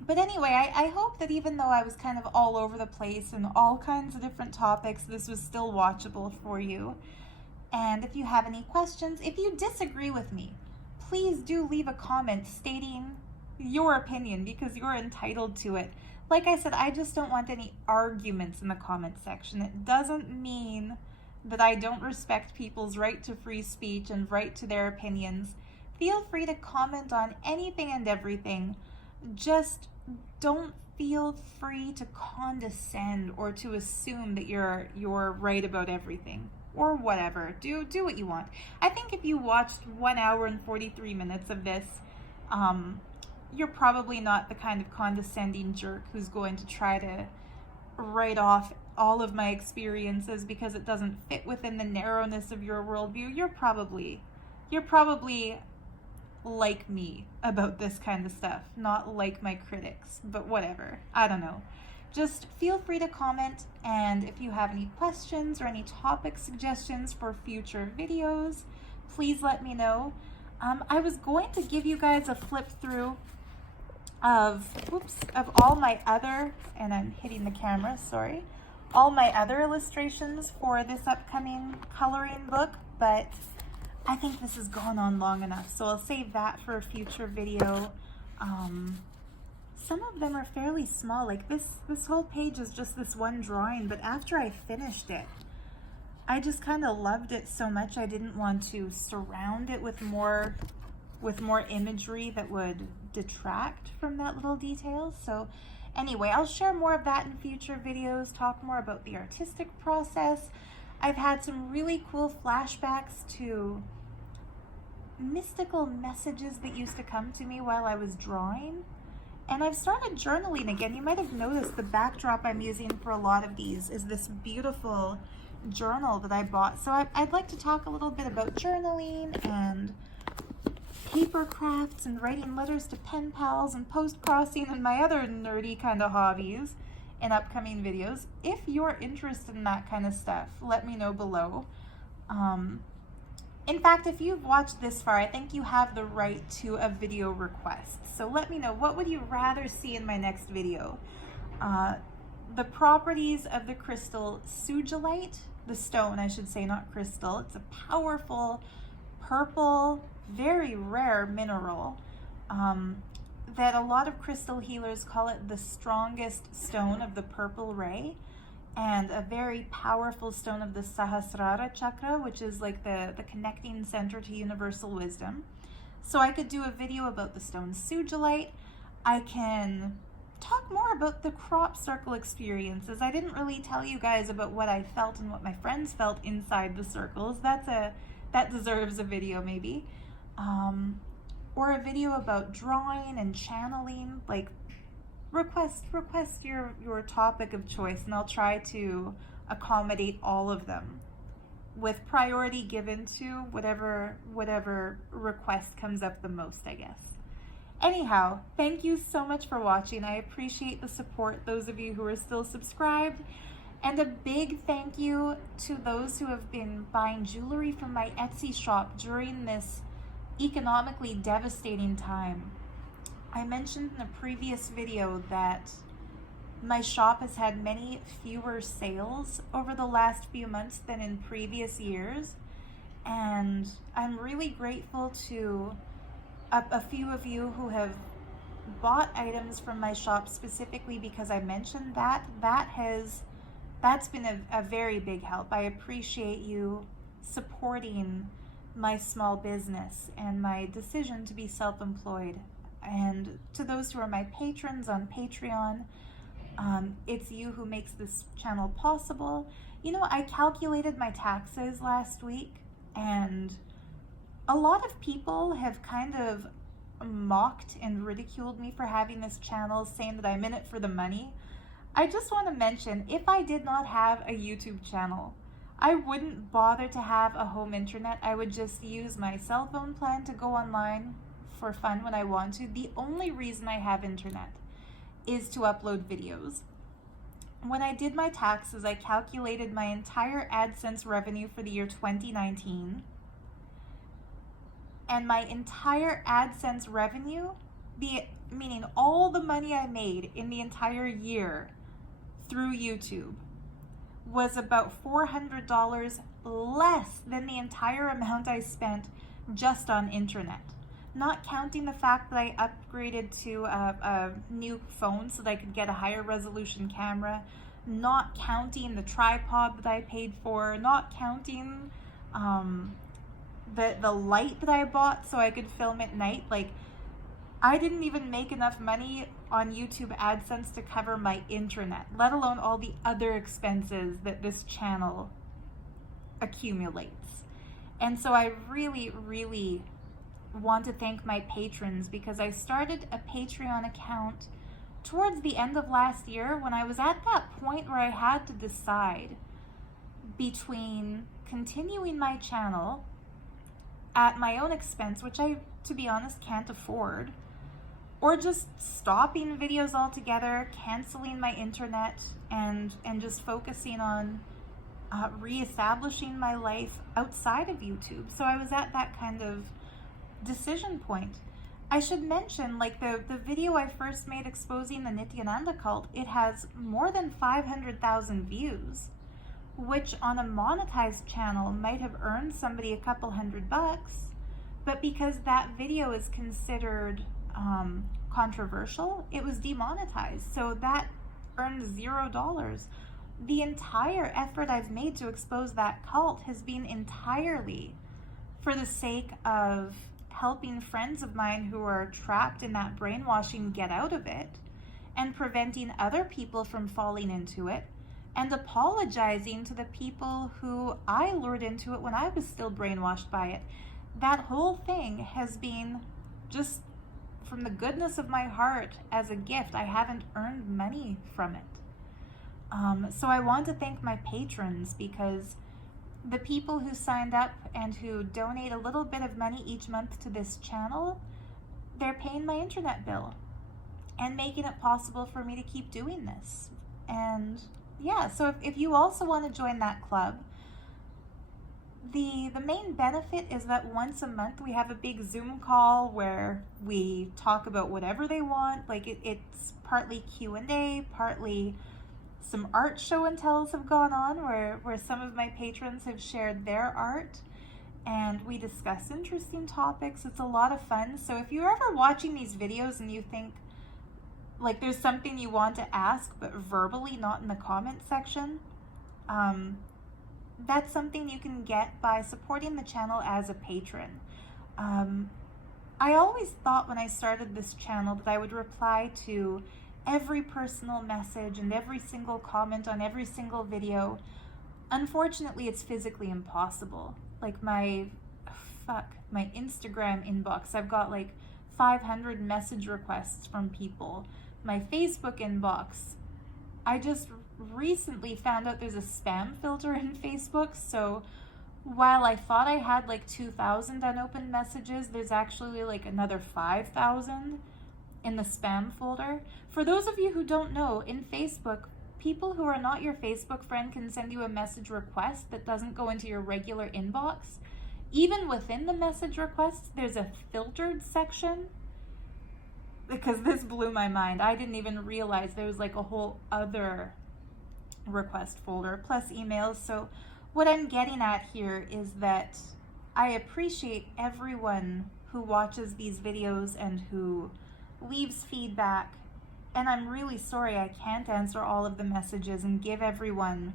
But anyway, I hope that even though I was kind of all over the place and all kinds of different topics, this was still watchable for you. And if you have any questions, if you disagree with me, please do leave a comment stating your opinion, because you're entitled to it. Like I said, I just don't want any arguments in the comment section. It doesn't mean that I don't respect people's right to free speech and right to their opinions. Feel free to comment on anything and everything. Just don't feel free to condescend or to assume that you're right about everything or whatever. Do what you want. I think if you watched 1 hour and 43 minutes of this, you're probably not the kind of condescending jerk who's going to try to write off all of my experiences because it doesn't fit within the narrowness of your worldview. You're probably like me about this kind of stuff, not like my critics, but whatever. I don't know. just feel free to comment, and if you have any questions or any topic suggestions for future videos, please let me know. I was going to give you guys a flip through of all my other, and I'm hitting the camera, sorry, all my other illustrations for this upcoming coloring book, but I think this has gone on long enough, so I'll save that for a future video. Some of them are fairly small, like this whole page is just this one drawing, but after I finished it, I just kind of loved it so much I didn't want to surround it with more imagery that would detract from that little detail. So anyway, I'll share more of that in future videos, talk more about the artistic process. I've had some really cool flashbacks to mystical messages that used to come to me while I was drawing. And I've started journaling again. You might have noticed the backdrop I'm using for a lot of these is this beautiful journal that I bought. So I'd like to talk a little bit about journaling and paper crafts and writing letters to pen pals and post-crossing and my other nerdy kind of hobbies in upcoming videos. If you're interested in that kind of stuff, let me know below. In fact, if you've watched this far, I think you have the right to a video request. So let me know, what would you rather see in my next video? The properties of the crystal sugilite, the stone I should say, not crystal. It's a powerful purple, very rare mineral that a lot of crystal healers call it the strongest stone of the purple ray, and a very powerful stone of the Sahasrara chakra, which is like the connecting center to universal wisdom. So I could do a video about the stone sugilite. I can talk more about the crop circle experiences. I didn't really tell you guys about what I felt and what my friends felt inside the circles. That deserves a video maybe. Or a video about drawing and channeling, like request your topic of choice, and I'll try to accommodate all of them with priority given to whatever request comes up the most, I guess. Anyhow, thank you so much for watching. I appreciate the support, those of you who are still subscribed, and a big thank you to those who have been buying jewelry from my Etsy shop during this economically devastating time. I mentioned in a previous video that my shop has had many fewer sales over the last few months than in previous years, and I'm really grateful to a few of you who have bought items from my shop specifically because I mentioned that. That's been a very big help. I appreciate you supporting my small business and my decision to be self-employed. And to those who are my patrons on Patreon, it's you who makes this channel possible. You know, I calculated my taxes last week, and a lot of people have kind of mocked and ridiculed me for having this channel, saying that I'm in it for the money. I just want to mention, if I did not have a YouTube channel, I wouldn't bother to have a home internet. I would just use my cell phone plan to go online for fun when I want to. The only reason I have internet is to upload videos. When I did my taxes, I calculated my entire AdSense revenue for the year 2019, and my entire AdSense revenue, meaning all the money I made in the entire year through YouTube, was about $400 less than the entire amount I spent just on internet. Not counting the fact that I upgraded to a new phone so that I could get a higher resolution camera, not counting the tripod that I paid for, not counting the light that I bought so I could film at night. Like, I didn't even make enough money on YouTube AdSense to cover my internet, let alone all the other expenses that this channel accumulates. And so I really, really want to thank my patrons, because I started a Patreon account towards the end of last year when I was at that point where I had to decide between continuing my channel at my own expense, which I, to be honest, can't afford, or just stopping videos altogether, canceling my internet, and just focusing on reestablishing my life outside of YouTube. So I was at that kind of decision point. I should mention, like, the video I first made exposing the Nityananda cult, it has more than 500,000 views, which on a monetized channel might have earned somebody a couple $100, but because that video is considered controversial, it was demonetized. So that earned $0. The entire effort I've made to expose that cult has been entirely for the sake of helping friends of mine who are trapped in that brainwashing get out of it, and preventing other people from falling into it, and apologizing to the people who I lured into it when I was still brainwashed by it. That whole thing has been just from the goodness of my heart as a gift. I haven't earned money from it. So I want to thank my patrons, because the people who signed up and who donate a little bit of money each month to this channel, they're paying my internet bill and making it possible for me to keep doing this. And yeah, so if you also want to join that club, the main benefit is that once a month we have a big Zoom call where we talk about whatever they want. Like it's partly Q&A, partly some art show and tells have gone on where some of my patrons have shared their art, and we discuss interesting topics. It's a lot of fun. So if you're ever watching these videos and you think like there's something you want to ask but verbally not in the comment section, that's something you can get by supporting the channel as a patron. I always thought when I started this channel that I would reply to every personal message and every single comment on every single video. Unfortunately, it's physically impossible. Like my Instagram inbox, I've got like 500 message requests from people. My Facebook inbox, I just recently found out there's a spam filter in Facebook, so while I thought I had like 2,000 unopened messages, there's actually like another 5,000 in the spam folder. For those of you who don't know, in Facebook, people who are not your Facebook friend can send you a message request that doesn't go into your regular inbox. Even within the message requests, there's a filtered section, because this blew my mind. I didn't even realize there was like a whole other request folder plus emails. So what I'm getting at here is that I appreciate everyone who watches these videos and who leaves feedback, and I'm really sorry I can't answer all of the messages and give everyone,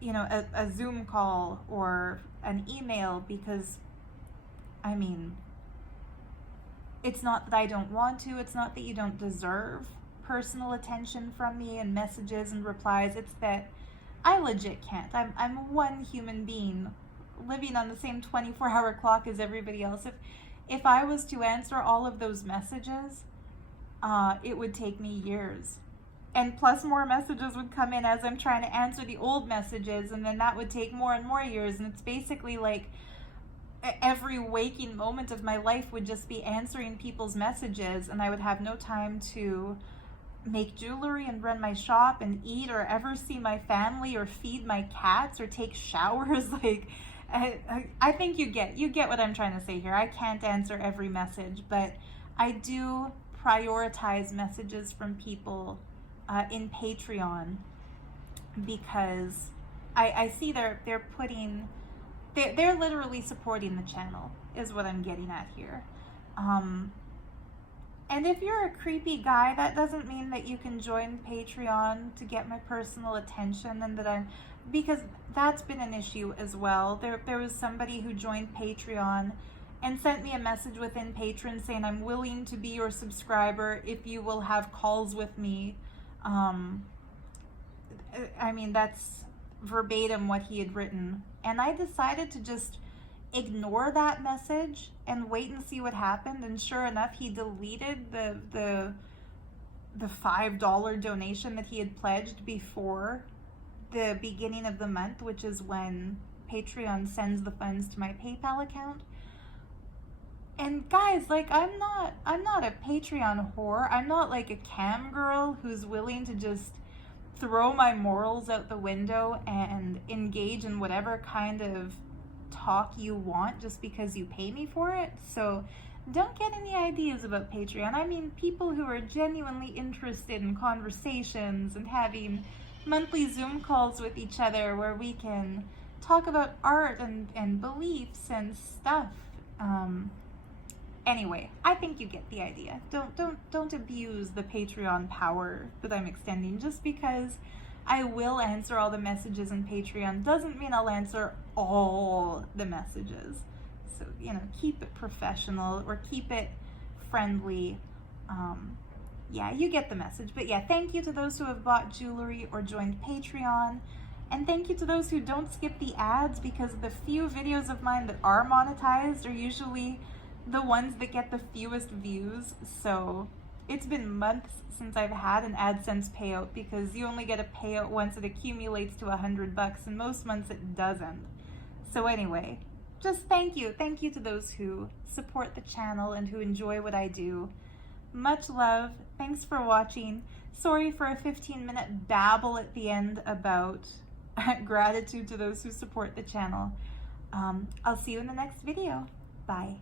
you know, a Zoom call or an email, because I mean, it's not that I don't want to, it's not that you don't deserve personal attention from me and messages and replies, it's that I legit can't. I'm one human being living on the same 24-hour clock as everybody else. If I was to answer all of those messages, it would take me years. And plus more messages would come in as I'm trying to answer the old messages, and then that would take more and more years. And it's basically like every waking moment of my life would just be answering people's messages, and I would have no time to make jewelry and run my shop and eat or ever see my family or feed my cats or take showers. Like, I think you get what I'm trying to say here. I can't answer every message, but I do prioritize messages from people in Patreon, because I see they're literally supporting the channel, is what I'm getting at here. And if you're a creepy guy, that doesn't mean that you can join Patreon to get my personal attention, and because that's been an issue as well. There was somebody who joined Patreon and sent me a message within Patreon saying, I'm willing to be your subscriber if you will have calls with me. I mean, that's verbatim what he had written. And I decided to just ignore that message and wait and see what happened. And sure enough, he deleted the $5 donation that he had pledged before the beginning of the month, which is when Patreon sends the funds to my PayPal account. And guys, like, I'm not a Patreon whore. I'm not like a cam girl who's willing to just throw my morals out the window and engage in whatever kind of talk you want just because you pay me for it. So don't get any ideas about Patreon. I mean people who are genuinely interested in conversations and having monthly Zoom calls with each other where we can talk about art and beliefs and stuff. Anyway, I think you get the idea. Don't abuse the Patreon power that I'm extending. Just because I will answer all the messages in Patreon doesn't mean I'll answer all the messages. So, you know, keep it professional or keep it friendly. Yeah, you get the message. But yeah, thank you to those who have bought jewelry or joined Patreon. And thank you to those who don't skip the ads, because the few videos of mine that are monetized are usually the ones that get the fewest views. So it's been months since I've had an AdSense payout, because you only get a payout once it accumulates to $100, and most months it doesn't. So anyway, just thank you. Thank you to those who support the channel and who enjoy what I do. Much love. Thanks for watching. Sorry for a 15-minute babble at the end about gratitude to those who support the channel. I'll see you in the next video. Bye.